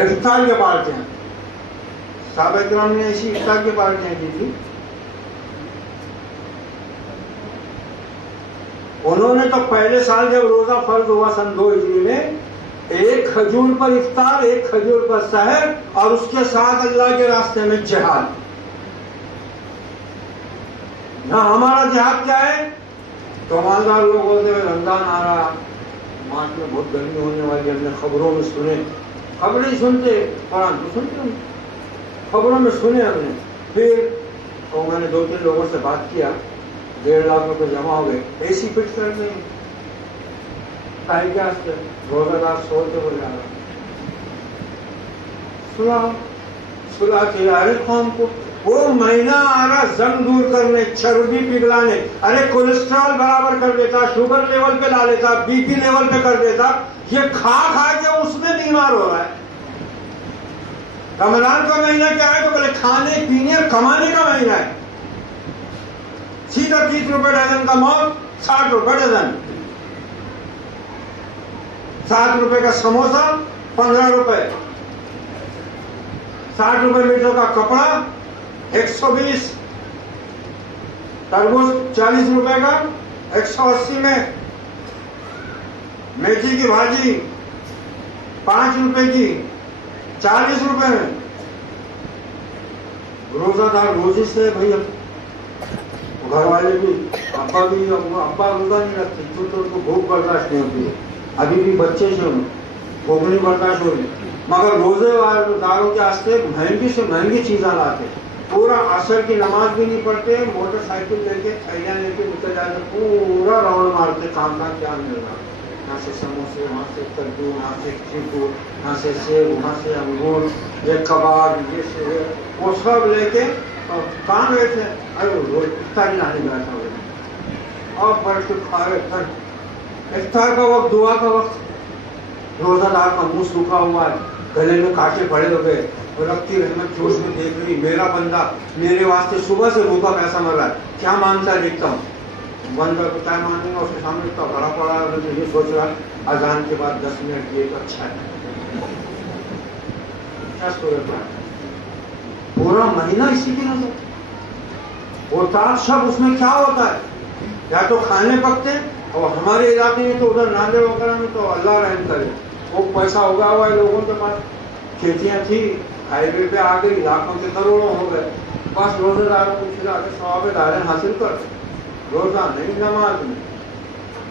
افطار کے پارٹیاں. صحابہ کرام نے ایسی افطار کی پارٹیاں کی تھی. انہوں نے تو پہلے سال جب روزہ فرض ہوا سن 2 ہجری میں 1 کھجور پر افطار 1 کھجور پر سحر اور اس کے ساتھ اللہ کے راستے میں جہاد. نہ ہمارا جہاد کیا ہے تو مالدار لوگ بولتے ہوئے رمضان آ رہا مارچ میں بہت گرمی ہونے والی. ہم نے خبروں میں سنے خبریں ہی سنتے قرآن تو سنتے ہم خبروں میں سنے ہم نے. پھر تو میں نے 2-3 لوگوں سے بات کیا 1.5 لاکھ روپے جمع ہو گئے. اے سی فٹ کر دیں کھائے کیا روزہ دار سوتے ہو جا رہا صلح کیا ارے قوم کو. وہ مہینہ آ رہا زنگ دور کرنے چربی پگھلانے. ارے کولیسٹرول برابر کر دیتا شوگر لیول پہ لا لیتا بی پی لیول پہ کر دیتا. یہ کھا کے اس میں بیمار ہو رہا ہے. رمضان کا مہینہ کیا ہے تو پہلے کھانے پینے اور کمانے کا مہینہ ہے. سیدھا 30 روپے ڈزن کا موت 60 روپے ڈزن. 7 روپے کا سموسا 15 روپے. 60 روپے میٹر کا کپڑا 120. تربوز 40 روپے کا 180 میں. میتھی کی بھاجی 5 روپے کی 40 روپے میں. روزہ دار روزے سے بھائی گھر والے بھی ابا روزہ نہیں رکھتے کیونکہ ان کو بھوک برداشت نہیں ہوتی ہے. ابھی بھی بچے جو بھوک نہیں برداشت ہو رہی, مگر روزے داروں کے واسطے مہنگی سے مہنگی چیزیں لاتے, پورا عصر کی نماز بھی نہیں پڑھتے, موٹر سائیکل لے کے تھیلیاں لے کے نکل جاتے, پورا راؤنڈ مارتے, کام کا کیا مل رہا, یہاں سے سموسے, وہاں سے کدو, یہاں سے چیکو, یہاں سے سیب, وہاں سے انگور, یہ کباب, یہ سیب, وہ سب لے کے کہاں گئے تھے, ارے افطاری لانے گیا تھا, اور بیٹھ کے کھا رہے. افطار کا وقت, دعا کا وقت, روزہ دار کا منہ سوکھا ہوا ہے, گلے میں کانٹے پڑے ہو گئے, رکھتی رحمت جوش میں دیکھ رہی, میرا بندہ میرے واسطے صبح سے بھوکا پیسہ مر رہا ہے, کیا مانگتا ہے دیکھتا ہوں. بندہ کو کیا مانگوں گا, اس کے سامنے اتنا بڑا پڑا ہے, تو یہ سوچ رہا اذان کے بعد 10 منٹ یہ تو اچھا ہے. کیا صورت ہے, پورا مہینہ اسی کی نظر. وہ تاج شب اس میں کیا ہوتا ہے, یا تو کھانے پکتے, اور ہمارے علاقے میں تو ادھر ناندیڑ وغیرہ میں تو اللہ رحم کرے, وہ پیسہ اگا ہوا ہے لوگوں کے پاس, کھیتیاں تھی, ہائی وے پہ آ گئی, لاکھوں کے کروڑوں ہو گئے, بس روزے داروں کو کھلا کے ثواب داریں حاصل کر, روزہ نہیں, نماز نہیں,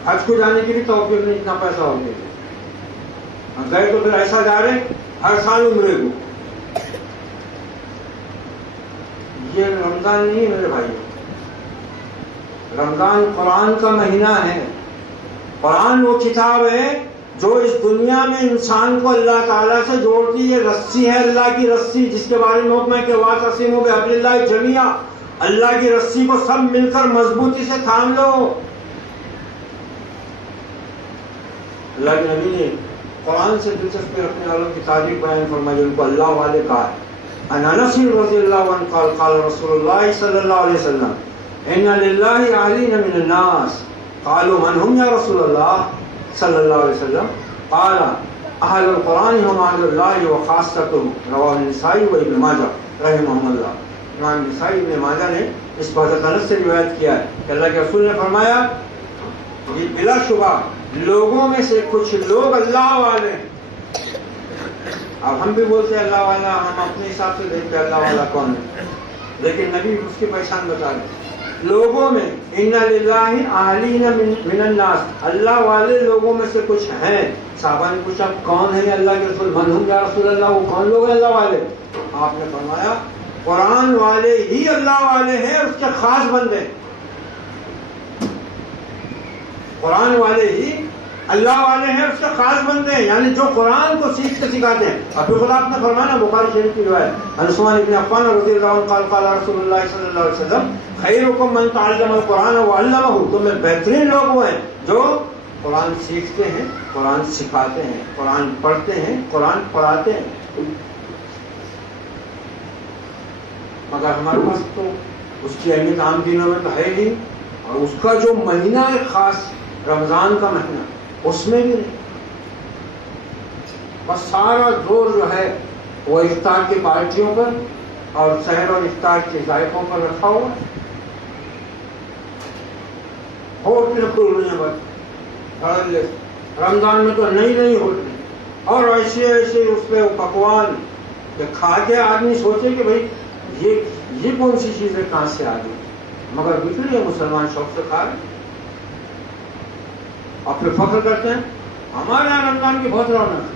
حج کو جانے کی بھی توفیق نہیں, اتنا پیسہ ہو گیا, گئے تو پھر ایسا جا رہے ہر سال عمرے کو. یہ رمضان نہیں ہے میرے بھائی, رمضان قرآن کا مہینہ ہے. قرآن وہ کتاب ہے جو اس دنیا میں انسان کو اللہ تعالیٰ سے جوڑتی. یہ رسی ہے, اللہ کی رسی, جس کے بارے میں حکم ہے کہ واعتصموا بحبل اللہ جمیعا, اللہ کی رسی کو سب مل کر مضبوطی سے تھام لو. اللہ کے نبی نے قرآن سے دلچسپی رکھنے والوں کی تعریف بیان فرمائی, ان کو اللہ والے کہا. عن انس رضی اللہ عنہ قال قال رسول اللہ صلی اللہ علیہ وسلم ان للہ اہلین من الناس قالوا من هم یا رسول اللہ صلی اللہ علیہ وسلم قال اہل القرآن هم اہل اللہ وخاصته. رواه النسائی و ابن ماجہ رحمہم اللہ. امام نسائی ابن ماجہ نے اس حضرت انس سے روایت کیا ہے کہ اللہ کے رسول نے فرمایا, یہ بلا شبہ لوگوں میں سے کچھ لوگ اللہ والے ہیں. اب ہم بھی بولتے ہیں اللہ والا, ہم اپنے حساب سے دیکھتے ہیں اللہ والا کون ہے, لیکن نبی اس کی پہچان بتا رہے. لوگوں میں ان للہ اہلین من الناس, اللہ والے لوگوں میں سے کچھ ہیں. صحابہ نے پوچھا کون ہے اللہ کے رسول, من ہم یا رسول اللہ, وہ کون لوگ ہیں اللہ والے؟ آپ نے فرمایا قرآن والے ہی اللہ والے ہیں, اس کے خاص بندے. قرآن والے ہی اللہ والے ہیں, اس کے خاص بندے ہیں, یعنی جو قرآن کو سیکھتے سکھاتے ہیں. ابھی خدا آپ نے فرمایا بخاری شریف کی روایت, عثمان ابن عفان رضی اللہ عنہ قال قال رسول اللہ صلی اللہ علیہ وسلم خیرکم من تعلم القرآن وعلمہ, تم میں بہترین لوگ وہ ہیں جو قرآن سیکھتے ہیں, قرآن سکھاتے ہیں, قرآن پڑھتے ہیں, قرآن پڑھاتے ہیں. مگر ہمارے پاس تو اس کی اہمیت عام دنوں میں تو ہے ہی, اور اس کا جو مہینہ ہے خاص رمضان کا مہینہ, اس میں بھی نہیں. بس سارا زور جو ہے وہ افطار کی پارٹیوں پر اور سحر اور افطار کے ذائقوں پر رکھا ہوا. ہوٹل کھل رہی ہیں بس, رمضان میں تو نئی ہوٹل, اور ایسے اس پہ پکوان کہ کھا کے آدمی سوچے کہ بھائی یہ کون سی چیز ہے, کہاں سے آ گئی, مگر بک رہی ہے, مسلمان شوق سے کھا رہے, اور پھر فخر کرتے ہیں ہمارے یہاں رمضان کی بہت رونق ہے.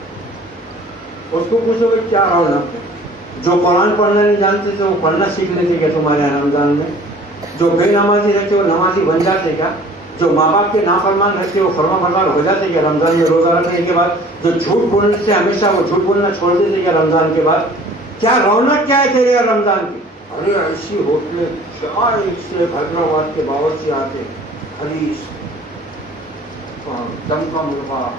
اس کو پوچھو کہ کیا رونق ہے؟ جو قرآن پڑھنا نہیں جانتے تھے وہ پڑھنا سیکھ لیتے کیا تمہارے یہاں رمضان میں؟ جو بے نمازی رہتے وہ نمازی بن جاتے کیا؟ جو ماں باپ کے نافرمان رہتے وہ فرما بردار ہو جاتے کیا رمضان میں روزہ رکھنے کے بعد؟ جو جھوٹ بولنے سے ہمیشہ وہ جھوٹ بولنا چھوڑ دیتے کیا رمضان کے بعد؟ کیا رونق کیا ہے تیرے یہاں رمضان کی؟ ارے ایسی ہوٹلیں سے حیدرآباد کے باورچی آتے, حریص, دم کا مرغا,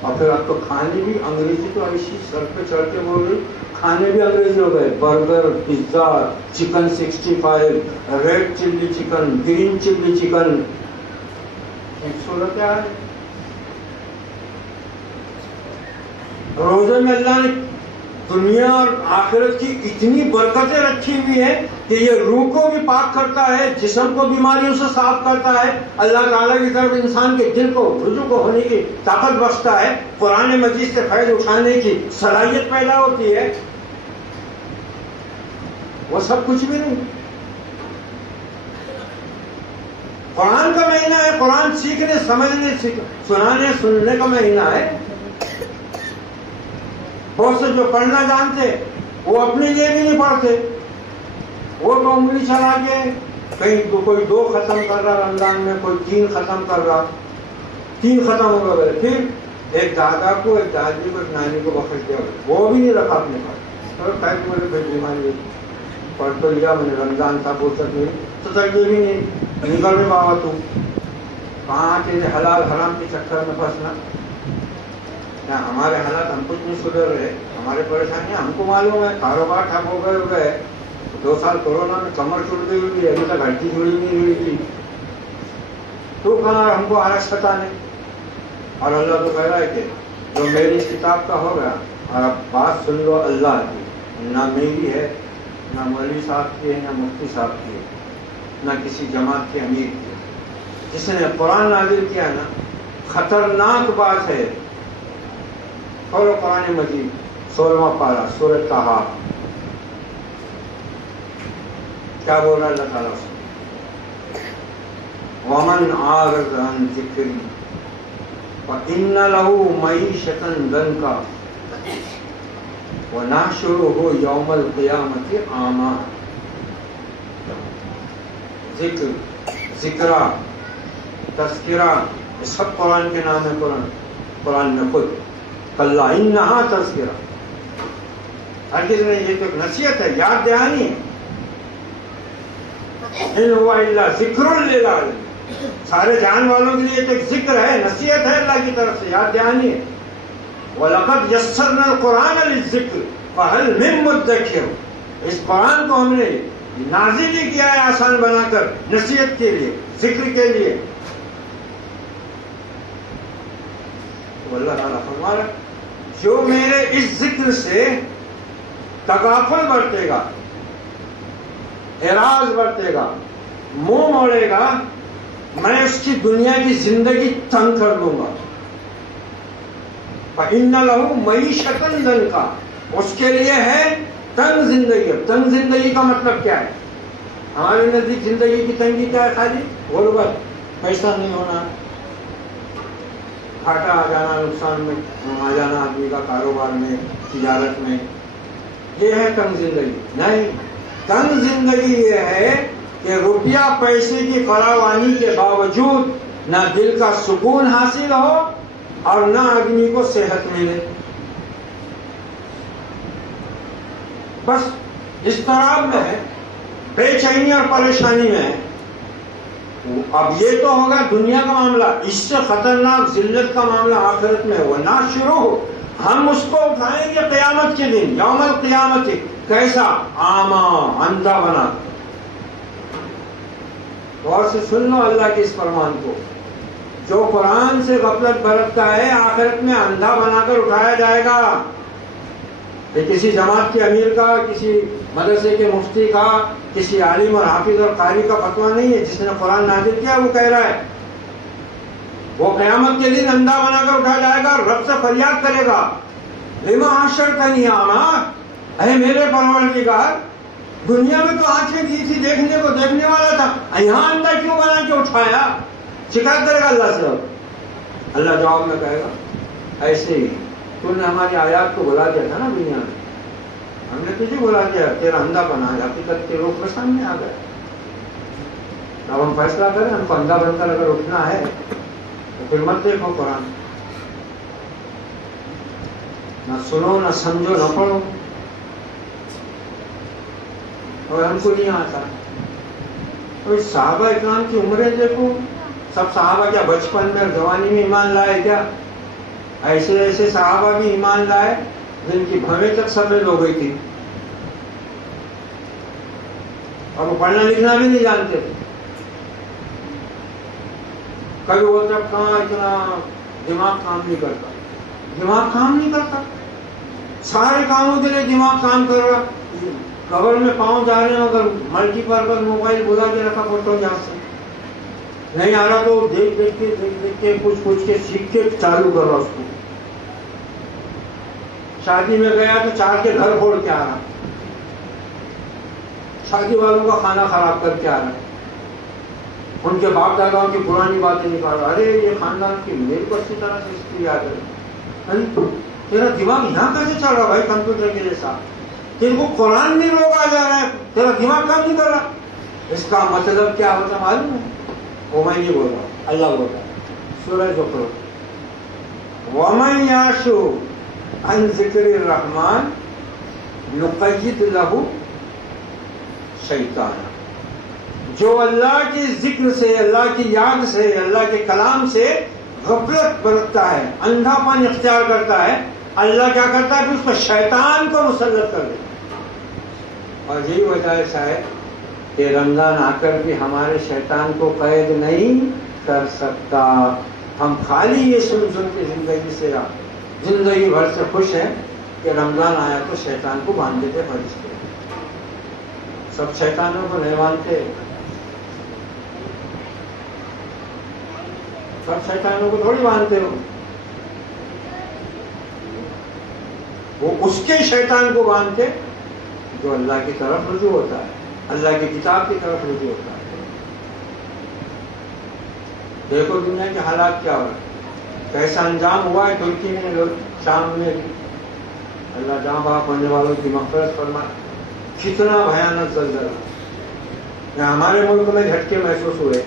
اور پھر اب تو کھانے بھی انگریزی تو ایسی سر پہ چڑھ کے بول رہی, کھانے بھی انگریزی ہو گئے, burger, pizza, chicken 65, red chilli chicken, green chilli chicken. ایک صورت ہے روزے میں اللہ نے دنیا اور آخرت کی اتنی برکتیں رکھی ہوئی ہیں کہ یہ روح کو بھی پاک کرتا ہے, جسم کو بیماریوں سے صاف کرتا ہے, اللہ تعالیٰ کی طرف انسان کے دل کو رجوع کو ہونے کی طاقت بخشتا ہے, قرآن مجید سے فیض اٹھانے کی صلاحیت پیدا ہوتی ہے. وہ سب کچھ بھی نہیں. قرآن کا مہینہ ہے, قرآن سیکھنے سمجھنے سنانے سننے کا مہینہ ہے. بہت سے جو پڑھنا جانتے وہ اپنے لیے بھی نہیں پڑھتے, وہ تو انگلی چلا کے کہیں کوئی 2 ختم کر رہا رمضان میں, کوئی 3 ختم کر رہا, 3 ختم ہو گئے. پھر ایک دادا کو, ایک دادی کو, ایک نانی کو بخش دیا, وہ بھی نہیں رکھا اپنے پاس. بولے پھر بیماری پڑھ تو لیا میں نے, رمضان تھا بول سک نہیں تو سر یہ بھی نہیں نکل میں بابا تو کہاں چیزیں حلال حرام کے چکر میں پھنسنا. ہمارے حالات ہم کچھ نہیں سدھر رہے, ہمارے پریشانیاں ہم کو معلوم ہے. کاروبار ٹھپ ہو گئے 2 سال کورونا میں کمر ٹوٹ گئی ہوئی, ابھی تک ہڈی جڑی نہیں ہوئی تھی, تو کہاں ہم کو آلس پتا نہیں. اور اللہ تو کہہ رہا ہے کہ جو میری کتاب کا ہوگا, اور اب بات سن لو اللہ کی, نہ میری ہے, نہ مولوی صاحب کی ہے, نہ مفتی صاحب کی ہے, نہ کسی جماعت کے امیر کی ہے. جس نے قرآن نازل کیا نا, خطرناک بات ہے. اور قرآن مجید 16واں پارہ سورۃ طٰہٰ, کیا بول رہا اللہ تعالیٰ سے, وَمَنْ أَعْرَضَ عَنْ ذِكْرِي فَإِنَّ لَهُ مَعِيشَةً ضَنْكًا وَنَحْشُرُهُ يَوْمَ الْقِيَامَةِ أَعْمَىٰ. ذکرہ, تذکرہ, یہ سب قرآن کے نام ہے. قرآن میں خود کلا انہا تذکرہ, ہر کسی نے یہ تو ایک نصیحت ہے, یاد دہانی ہے. ان ہوا الا ذکر للعالمین, سارے جان والوں کے لیے تو ایک ذکر ہے, نصیحت ہے اللہ کی طرف سے, یاد دہانی ہے. وَلَقَدْ يَسَّرْنَا الْقُرْآنَ لِلذِّكْرِ فَهَلْ مِن مُدَّكِرٍ. اس قرآن کو ہم نے نازل ہی کیا ہے آسان بنا کر, نصیحت کے لیے, ذکر کے لیے. تو اللہ تعالیٰ فرما رہا, جو میرے اس ذکر سے تغافل برتے گا, اعراض برتے گا, منہ موڑے گا, میں اس کی دنیا کی زندگی تنگ کر دوں گا. فَإِنَّ لَهُ مَعِيشَةً ضَنْكًا, اس کے لیے ہے تنگ زندگی. تنگ زندگی کا مطلب کیا ہے؟ ہمارے نزدیک زندگی کی تنگی کیا ہے؟ خالی غربت, پیسہ نہیں ہونا, گھاٹا آ جانا, نقصان میں آ جانا آدمی کا کاروبار میں, تجارت میں, یہ ہے تنگ زندگی. نہیں, تنگ زندگی یہ ہے کہ روپیہ پیسے کی فراوانی کے باوجود نہ دل کا سکون حاصل ہو اور نہ آدمی کو صحت ملے. بس اضطراب میں ہے, بے چینی اور پریشانی میں ہے. اب یہ تو ہوگا دنیا کا معاملہ, اس سے خطرناک ذلت کا معاملہ آخرت میں ہے. وہ نہ شروع ہو, ہم اس کو اٹھائیں گے قیامت کے دن, یوم القیامت. کیسا؟ آما, اندھا بنا. غور سے سن لو اللہ کے اس فرمان کو, جو قرآن سے غفلت برتتا ہے آخرت میں اندھا بنا کر اٹھایا جائے گا. یہ کسی جماعت کے امیر کا, کسی مدرسے کے مفتی کا, کسی عالم اور حافظ اور قاری کا فتویٰ نہیں ہے. جس نے قرآن نازل کیا وہ کہہ رہا ہے, وہ قیامت کے دن اندھا بنا کر اٹھایا جائے گا اور رب سے فریاد کرے گا, لما حشرتنی اعمیٰ, اے میرے پروردگار, دنیا میں تو آنکھیں دی تھی, دیکھنے کو دیکھنے والا تھا, یہاں اندھا کیوں بنا کے اٹھایا؟ شکایت کرے گا اللہ سے. اللہ جواب میں کہے گا, ایسے ہی تو نے ہماری آیات کو بلا دیا تھا نا دنیا میں, ہم نے تجھے بلا دیا, تیرا اندھا بنایا, حقیقت کے روپ میں سامنے آ گئے. اب ہم فیصلہ کریں, ہم کو اندھا بن کر اگر اٹھنا ہے تو پھر مت دیکھو قرآن, نہ سنو, نہ سمجھو, نہ پڑھو. اور ہم کو نہیں آتا. اور صحابہ اکرام کی عمریں دیکھو, سب صحابہ کیا بچپن میں اور جوانی میں ایمان لائے کیا؟ ایسے ایسے صحابہ بھی ایمان لائے جن کی بھویں تک سفید ہو گئی تھی اور وہ پڑھنا لکھنا بھی نہیں جانتے تھے. کبھی وہ تب کہاں اتنا دماغ کام نہیں کرتا, دماغ کام نہیں کرتا, سارے کاموں کے لیے دماغ کام کر رہا. قبر میں پاؤں جا رہے ہیں, اگر ملٹی پرپز موبائل بلا کے رکھا فوٹو جہاں سے نہیں آ رہا تو دیکھ دیکھ کے کچھ کے سیکھ کے چالو کر رہا اس کو. شادی میں گیا تو 4 کے گھر پھوڑ کے آ رہا. شادی والوں کا کھانا خراب کر کے آ رہا ہے، ان کے باپ داداؤں کی پرانی باتیں نکال رہا ہے. ارے یہ خاندان کی میل کو اچھی طرح سے اس کی یاد ہے. تیرا دماغ یہاں کیسے چل رہا بھائی کمپیوٹر کے جیسا؟ تیرے کو قرآن میں لوگ آ جا رہے ہیں، تیرا دماغ کام نہیں کر رہا. اس کا مطلب کیا ہوتا معلوم ہے؟ وہ میں نہیں بول رہا، اللہ بول رہا ہے. سورہ زخرف وَمَن يَعْشُ عَنْ ذِكْرِ الرَّحْمَنِ نُقَيِّضْ لَهُ شَيْطَانًا. جو اللہ کے ذکر سے، اللہ کی یاد سے، اللہ کے کلام سے غفلت برتتا ہے، اندھا پن اختیار کرتا ہے، اللہ کیا کرتا ہے؟ پھر اس کو شیطان کو مسلط کر دیتا ہے. اور یہی وجہ ایسا ہے کہ رمضان آ کر بھی ہمارے شیطان کو قید نہیں کر سکتا. ہم خالی یہ سن کے زندگی بھر سے خوش ہیں کہ رمضان آیا تو شیطان کو باندھ دیتے فرشتے. سب شیطانوں کو نہیں باندھتے، سب شیطانوں کو تھوڑی باندھتے ہو. وہ اس کے شیطان کو باندھتے جو اللہ کی طرف رجوع ہوتا ہے، اللہ کی کتاب کی طرف رجوع ہوتا ہے. دیکھو دنیا کے حالات کیا ہو رہے ہیں، کیسا انجام ہوا ہے ترکی میں، شام میں. اللہ جہاں باپ ہونے والوں کی مغفرت فرمائے. کتنا بھیانک زلزلہ. یہاں ہمارے ملک میں جھٹکے محسوس ہوئے،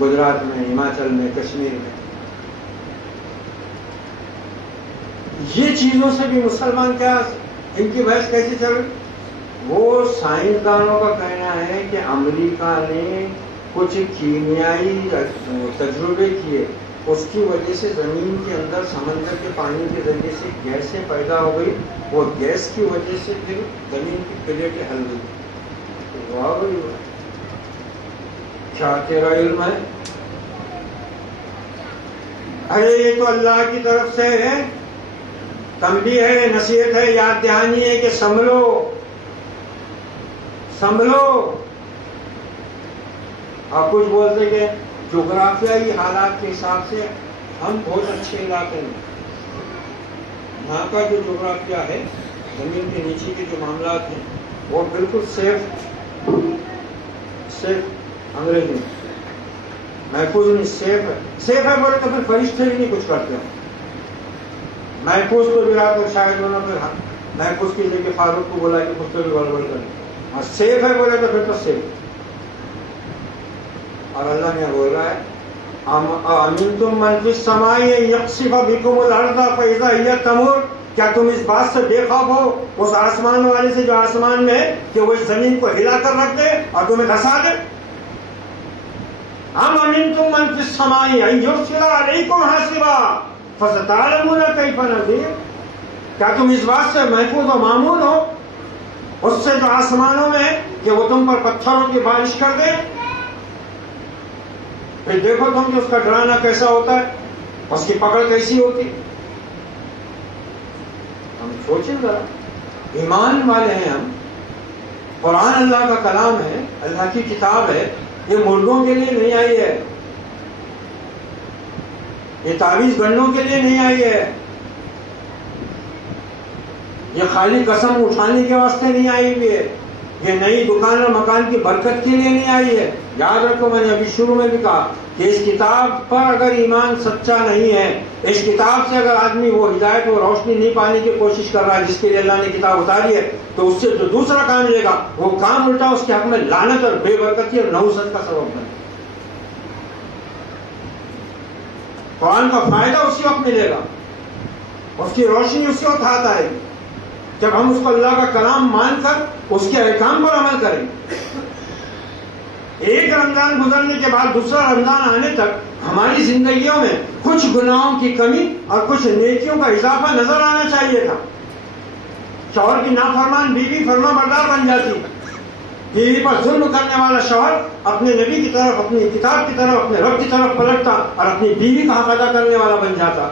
گجرات میں، ہماچل میں، کشمیر میں. یہ چیزوں سے بھی مسلمان کیا ان کی بحث کیسے چل رہی؟ وہ سائنسدانوں کا کہنا ہے کہ امریکہ نے کچھ کیمیائی تجربے کیے، اس کی وجہ سے زمین کے اندر سمندر کے پانی کے ذریعے سے گیسیں پیدا ہو گئی. وہ گیس کی وجہ سے پھر زمین کی پلیٹیں ہل گئی. واہ بھائی واہ، کیا تیرا علم ہے؟ ارے یہ تو اللہ کی طرف سے ہے، تنبیہ ہے، نصیحت ہے، یاد دہانی ہے کہ سنبھلو سنبھلو. آپ کچھ بولتے کہ جغرافیائی حالات کے حساب سے ہم بہت اچھے علاقے میں، یہاں کا جو جغرافیہ ہے، زمین کے نیچے کے جو معاملات ہیں وہ بالکل سیف انگریزی میں محفوظ نہیں، سیف ہے بولے تو پھر فرشتے بھی نہیں کچھ کرتے ہیں. محفوظ تو بھی تو شاید انہوں نے محفوظ کی جگہ فاروق کو بولا کہ خود تو بھی گڑبڑ کریں. اور سیف ہے بولے تو پھر تو سیف. اور اللہ نے بول رہا ہے أَأَمِنْتُمْ مَنْ فِي السَّمَاءِ أَن يَخْسِفَ بِكُمُ الْأَرْضَ فَإِذَا هِيَ تَمُورُ. کیا تم اس بات سے بے خوف ہو اس آسمان والے سے جو آسمان میں ہے کہ وہ اس زمین کو ہلا کر رکھ دے اور تمہیں دھسا دے؟ أَمْ أَمِنْتُمْ مَنْ فِي السَّمَاءِ أَن يُرْسِلَ عَلَيْكُمْ حَاصِبًا فَسَتَعْلَمُونَ كَيْفَ نَذِيرِ. کیا تم اس بات سے محفوظ و معمون ہو اس سے جو آسمانوں میں ہے کہ وہ تم پر پتھروں کی بارش کر دے؟ پھر دیکھو تم کہ اس کا ڈرانا کیسا ہوتا ہے، اس کی پکڑ کیسی ہوتی. ہم سوچیں ذرا، ایمان والے ہیں ہم، قرآن اللہ کا کلام ہے، اللہ کی کتاب ہے. یہ مردوں کے لیے نہیں آئی ہے، یہ تعویذ گنوں کے لیے نہیں آئی ہے، یہ خالی قسم اٹھانے کے واسطے نہیں آئی ہوئی ہے، یہ نئی دکان اور مکان کی برکت کے لیے نہیں آئی ہے. یاد رکھو میں نے ابھی شروع میں بھی کہا کہ اس کتاب پر اگر ایمان سچا نہیں ہے، اس کتاب سے اگر آدمی وہ ہدایت و روشنی نہیں پانے کی کوشش کر رہا ہے جس کے لیے اللہ نے کتاب اتاری ہے، تو اس سے جو دوسرا کام لے گا وہ کام الٹا اس کے حق میں لعنت اور بے برکتی اور نحوست کا سبب بنے. قرآن کا فائدہ اسی وقت ملے گا، اس کی روشنی اسی وقت ہاتھ آئے گی جب ہم اس کو اللہ کا کلام مان کر اس کے احکام پر عمل کریں. ایک رمضان گزرنے کے بعد دوسرا رمضان آنے تک ہماری زندگیوں میں کچھ گناہوں کی کمی اور کچھ نیکیوں کا اضافہ نظر آنا چاہیے تھا. شوہر کی نافرمان بیوی فرما بردار بن جاتی، بیوی پر ظلم کرنے والا شوہر اپنے نبی کی طرف، اپنی کتاب کی طرف، اپنے رب کی طرف پلٹتا اور اپنی بیوی کا حق ادا کرنے والا بن جاتا.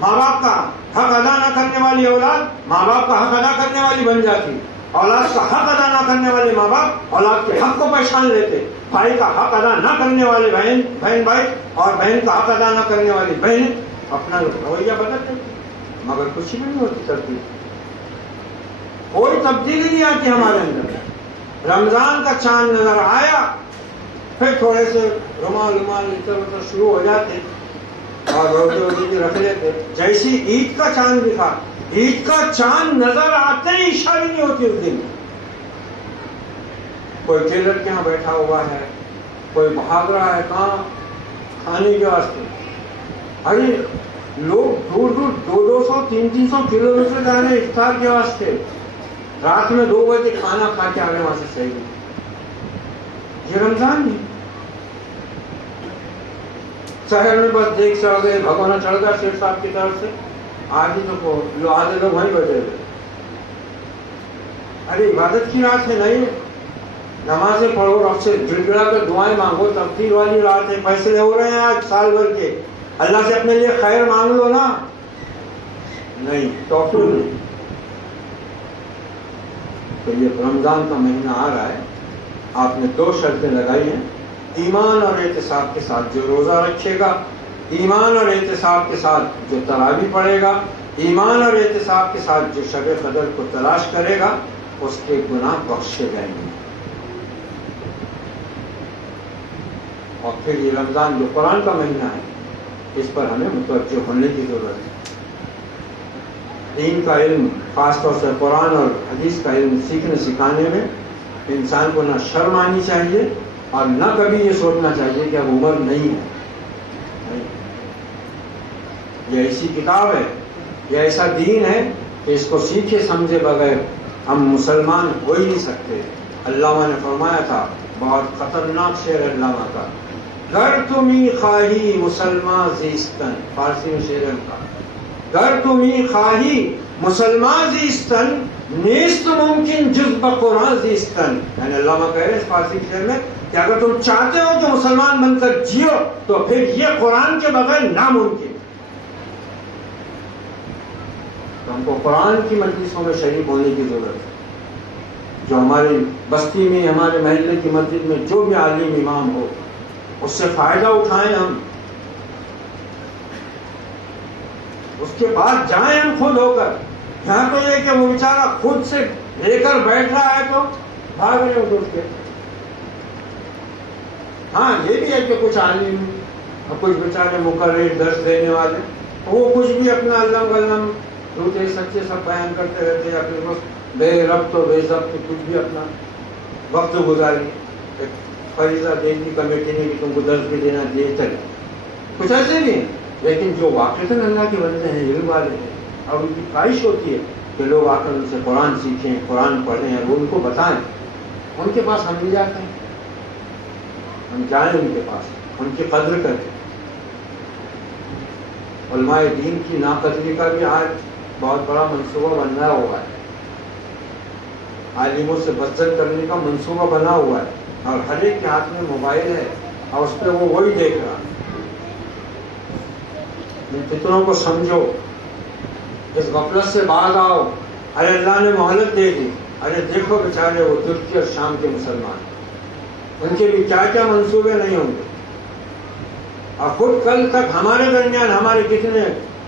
ماں باپ کا حق ادا نہ کرنے والی اولاد ماں باپ کا حق ادا کرنے والی بن جاتی. اولاد کا حق ادا نہ کرنے والے ماں باپ اولاد کے حق کو پہچان لیتے. بھائی کا حق ادا نہ کرنے والے بہن بھائی اور بہن کا حق ادا نہ کرنے والی بہن اپنا رویہ بدل دیتے، مگر کچھ بھی نہیں ہوتی تبدیلی. کوئی تبدیلی نہیں آتی ہمارے اندر. رمضان کا چاند نظر آیا، پھر تھوڑے سے رومال ادھر ادھر شروع ہو جاتے اور روزے ووزے بھی رکھ لیتے. جیسی عید کا چاند بھی تھا، عید کا چاند نظر آتے ہی عشاء بھی نہیں ہوتی اس دن. کوئی ٹیلر کے یہاں بیٹھا ہوا ہے، کوئی بھاگ رہا ہے کہاں کھانے کے واسطے. ارے لوگ دور دور 200 300 کلو میٹر جا رہے ہیں افطار کے واسطے، رات میں 2 بجے کھانا کھا کے آ رہے وہاں سے. صحیح یہ رمضان نہیں. شہر میں بس دیکھ چڑھ گئے، بھگونا چڑھ گیا شیخ صاحب کی طرف سے، آج ہی تو آدھے لوگ وہیں بیٹھے ہوئے. ارے عبادت کی رات ہے نہیں، نمازیں پڑھو، رب سے گڑ گڑا کر دعائیں مانگو. تبدیل والی رات ہے، فیصلے ہو رہے ہیں آج سال بھر کے. اللہ سے اپنے لیے خیر مانگ لو نا. نہیں توفیق نہیں. تو یہ رمضان کا مہینہ آ رہا ہے، آپ نے 2 شرطیں لگائی ہیں. ایمان اور احتساب کے ساتھ جو روزہ رکھے گا، ایمان اور احتساب کے ساتھ جو تراویح پڑھے گا، ایمان اور احتساب کے ساتھ جو شب قدر کو تلاش کرے گا، اس کے گناہ بخشے جائیں گے. اور پھر یہ رمضان جو قرآن کا مہینہ ہے، اس پر ہمیں متوجہ ہونے کی ضرورت ہے. دین کا علم، خاص طور سے قرآن اور حدیث کا علم سیکھنے سکھانے میں انسان کو نہ شرم آنی چاہیے اور نہ کبھی یہ سوچنا چاہیے کہ اب عمر نہیں ہے. یہ ایسی کتاب ہے، یہ ایسا دین ہے کہ اس کو سیکھے سمجھے بغیر ہم مسلمان ہو ہی نہیں سکتے. علامہ نے فرمایا تھا، بہت خطرناک شعر علامہ کا، گر تمہیں خواہی مسلمان زیستن. فارسی میں شعر ہے کا، گر تمہیں خواہی مسلمان زیستن نیست ممکن جز بقرآن زیستن. یعنی علامہ کہہ رہے ہیں اس فارسی کے شعر میں کہ اگر تم چاہتے ہو کہ مسلمان بن کر جیو تو پھر یہ قرآن کے بغیر ناممکن. تو ہم کو قرآن کی مجلسوں میں شریک ہونے کی ضرورت ہے. جو ہماری بستی میں، ہمارے محلے کی مسجد میں جو بھی عالم امام ہو، اس سے فائدہ اٹھائیں ہم. اس کے بعد جائیں ہم خود ہو کر. یہاں تو یہ کہ وہ بیچارہ خود سے لے کر بیٹھ رہا ہے تو بھاگ رہے ہو کے. ہاں یہ بھی ہے کہ کچھ عالم اور کچھ بیچارے مقرر درس دینے والے، وہ کچھ بھی اپنا علم غلم جھوٹے سچے سب بیان کرتے رہتے ہیں، اپنے دوست بے ربط و بے ضبط کچھ بھی اپنا وقت گزاری. فریضہ دین کی کمیٹی نے بھی تم کو درس بھی دینا دیے چلے، کچھ ایسے بھی ہیں. لیکن جو واقعتاً اللہ کے بندے ہیں، علم والے ہیں، اور ان کی خواہش ہوتی ہے کہ لوگ آ کر ان سے قرآن سیکھیں، قرآن پڑھیں اور وہ ان کو بتائیں، ان کے پاس ہم بھی جاتے ہیں. ہم جائیں ان کے پاس، ان کی قدر کریں. علماء دین کی ناقدری کا بھی آج بہت بڑا منصوبہ بن رہا ہوا ہے. عالموں سے بزدل کرنے کا منصوبہ بنا ہوا ہے، اور ہر ایک کے ہاتھ میں موبائل ہے اور اس پہ وہ وہی دیکھ رہا. فتنوں کو سمجھو، اس غفلت سے باز آؤ. ارے اللہ نے مہلت دے دی. ارے دیکھو بیچارے وہ ترکی اور شام کے مسلمان، ان کے بھی کیا کیا منصوبے نہیں ہوں گے. اور خود کل تک ہمارے درمیان ہمارے کتنے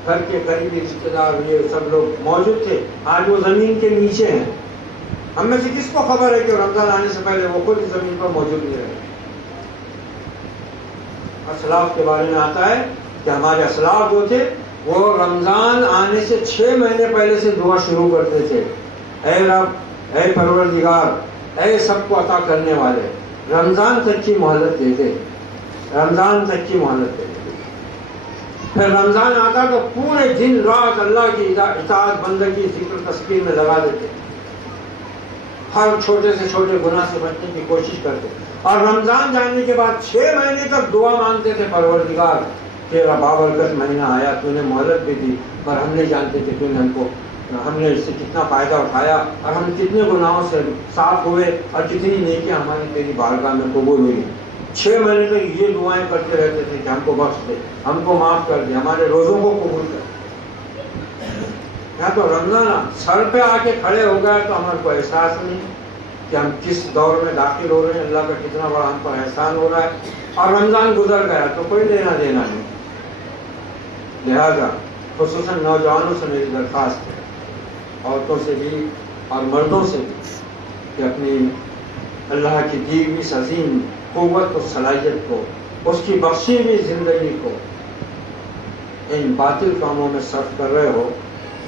گھر کے قریبی رشتے دار یہ سب لوگ موجود تھے، آج وہ زمین کے نیچے ہیں. ہم میں سے کس کو خبر ہے کہ رمضان آنے سے پہلے وہ خود زمین پر موجود نہیں رہے. اسلاف کے بارے میں آتا ہے کہ ہمارے اسلاف جو تھے وہ رمضان آنے سے 6 مہینے پہلے سے دعا شروع کرتے تھے، اے رب، اے پروردگار، اے سب کو عطا کرنے والے، رمضان تک کی مہلت دے دے، رمضان تک کی مہلت دے دے. پھر رمضان آتا تو پورے دن رات اللہ کی اطاعت، بندگی، ذکر تسبیح میں لگا دیتے، ہر چھوٹے سے چھوٹے گناہ سے بچنے کی کوشش کرتے. اور رمضان جانے کے بعد 6 مہینے تک دعا مانگتے تھے، پروردگار تیرا بابرکت مہینہ آیا، تو نے مہلت بھی دی، پر ہم نہیں جانتے کہ تو نے ہم نے اس سے کتنا فائدہ اٹھایا اور ہم کتنے گناہوں سے صاف ہوئے اور کتنی نیکیاں ہماری تیری بارگاہ میں قبول ہوئی. 6 مہینے تک یہ دعائیں کرتے رہتے تھے کہ ہم کو بخش دے، ہم کو معاف کر دے، ہمارے روزوں کو قبول کر دے. یا تو رمضان سر پہ آ کے کھڑے ہو گیا تو ہمارے کو احساس نہیں کہ ہم کس دور میں داخل ہو رہے ہیں، اللہ کا کتنا بڑا ہم پر احسان ہو رہا ہے. اور رمضان گزر گیا تو کوئی لینا دینا نہیں. لہذا خصوصاً نوجوانوں سے میری درخواست ہے، عورتوں سے بھی اور مردوں سے بھی، کہ اپنی اللہ کی دی ہوئی اس عظیم قوت و صلاحیت کو، اس کی بخشی ہوئی زندگی کو ان باطل کاموں میں صرف کر رہے ہو،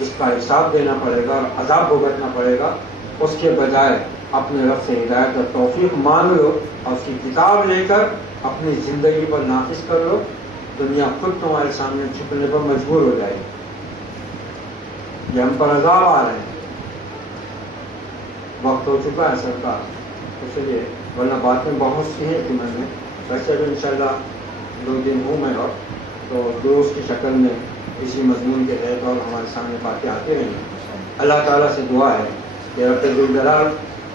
جس کا حساب دینا پڑے گا اور عذاب بھگتنا پڑے گا، اس کے بجائے اپنے رب سے ہدایت اور توفیق مانگ لو اور اس کی کتاب لے کر اپنی زندگی پر نافذ کر لو، دنیا خود تمہارے سامنے جھکنے پر مجبور ہو جائے گی۔ یہ ہم پر عذاب آ رہے ہیں، وقت ہو چکا ہے سرکار، اس لیے ورنہ باتیں بہت سی ہیں کہ میں نے ویسے بھی انشاءاللہ 2 دن ہوں میں، اور تو دروس کی شکل میں اسی مضمون کے تحت اور ہمارے سامنے باتیں آتی رہیں گی۔ اللہ تعالیٰ سے دعا ہے کہ رب ذوالجلال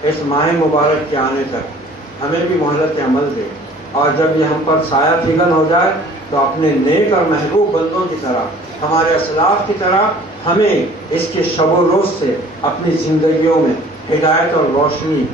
اس ماہ مبارک کے آنے تک ہمیں بھی مہلت عمل دے، اور جب یہ ہم پر سایہ فگن ہو جائے تو اپنے نیک اور محبوب بندوں کی طرح، ہمارے اسلاف کی طرح ہمیں اس کے شب و روز سے اپنی زندگیوں میں ہدایت اور روشنی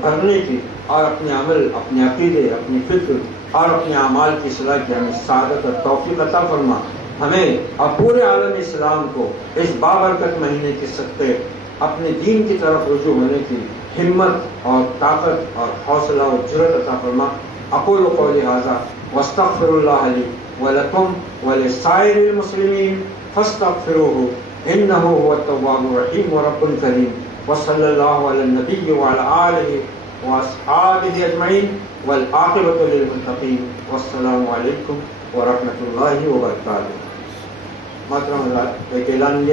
بھرنے کی، اور اپنے عمل، اپنے عقیدے، اپنی فکر اور اپنے اعمال کی اصلاح کی ہمیں سعادت اور توفیق عطا فرما۔ ہمیں اور پورے عالم اسلام کو اس بابرکت مہینے کے صدقے اپنے دین کی طرف رجوع ہونے کی ہمت اور طاقت اور حوصلہ و جرأت عطا فرما۔ اقول قولی ھذا واستغفر اللہ لی ولکم ولسائر المسلمین فاستغفروہ انہ هو التواب الرحیم ورب الکریم، وصلی اللہ علی النبی وعلی آلہ واصحابہ اجمعین والعاقبۃ للمتقین، والسلام علیکم ورحمۃ اللہ وبرکاتہ۔ محترم حضرات، ایک اعلان یہ ہے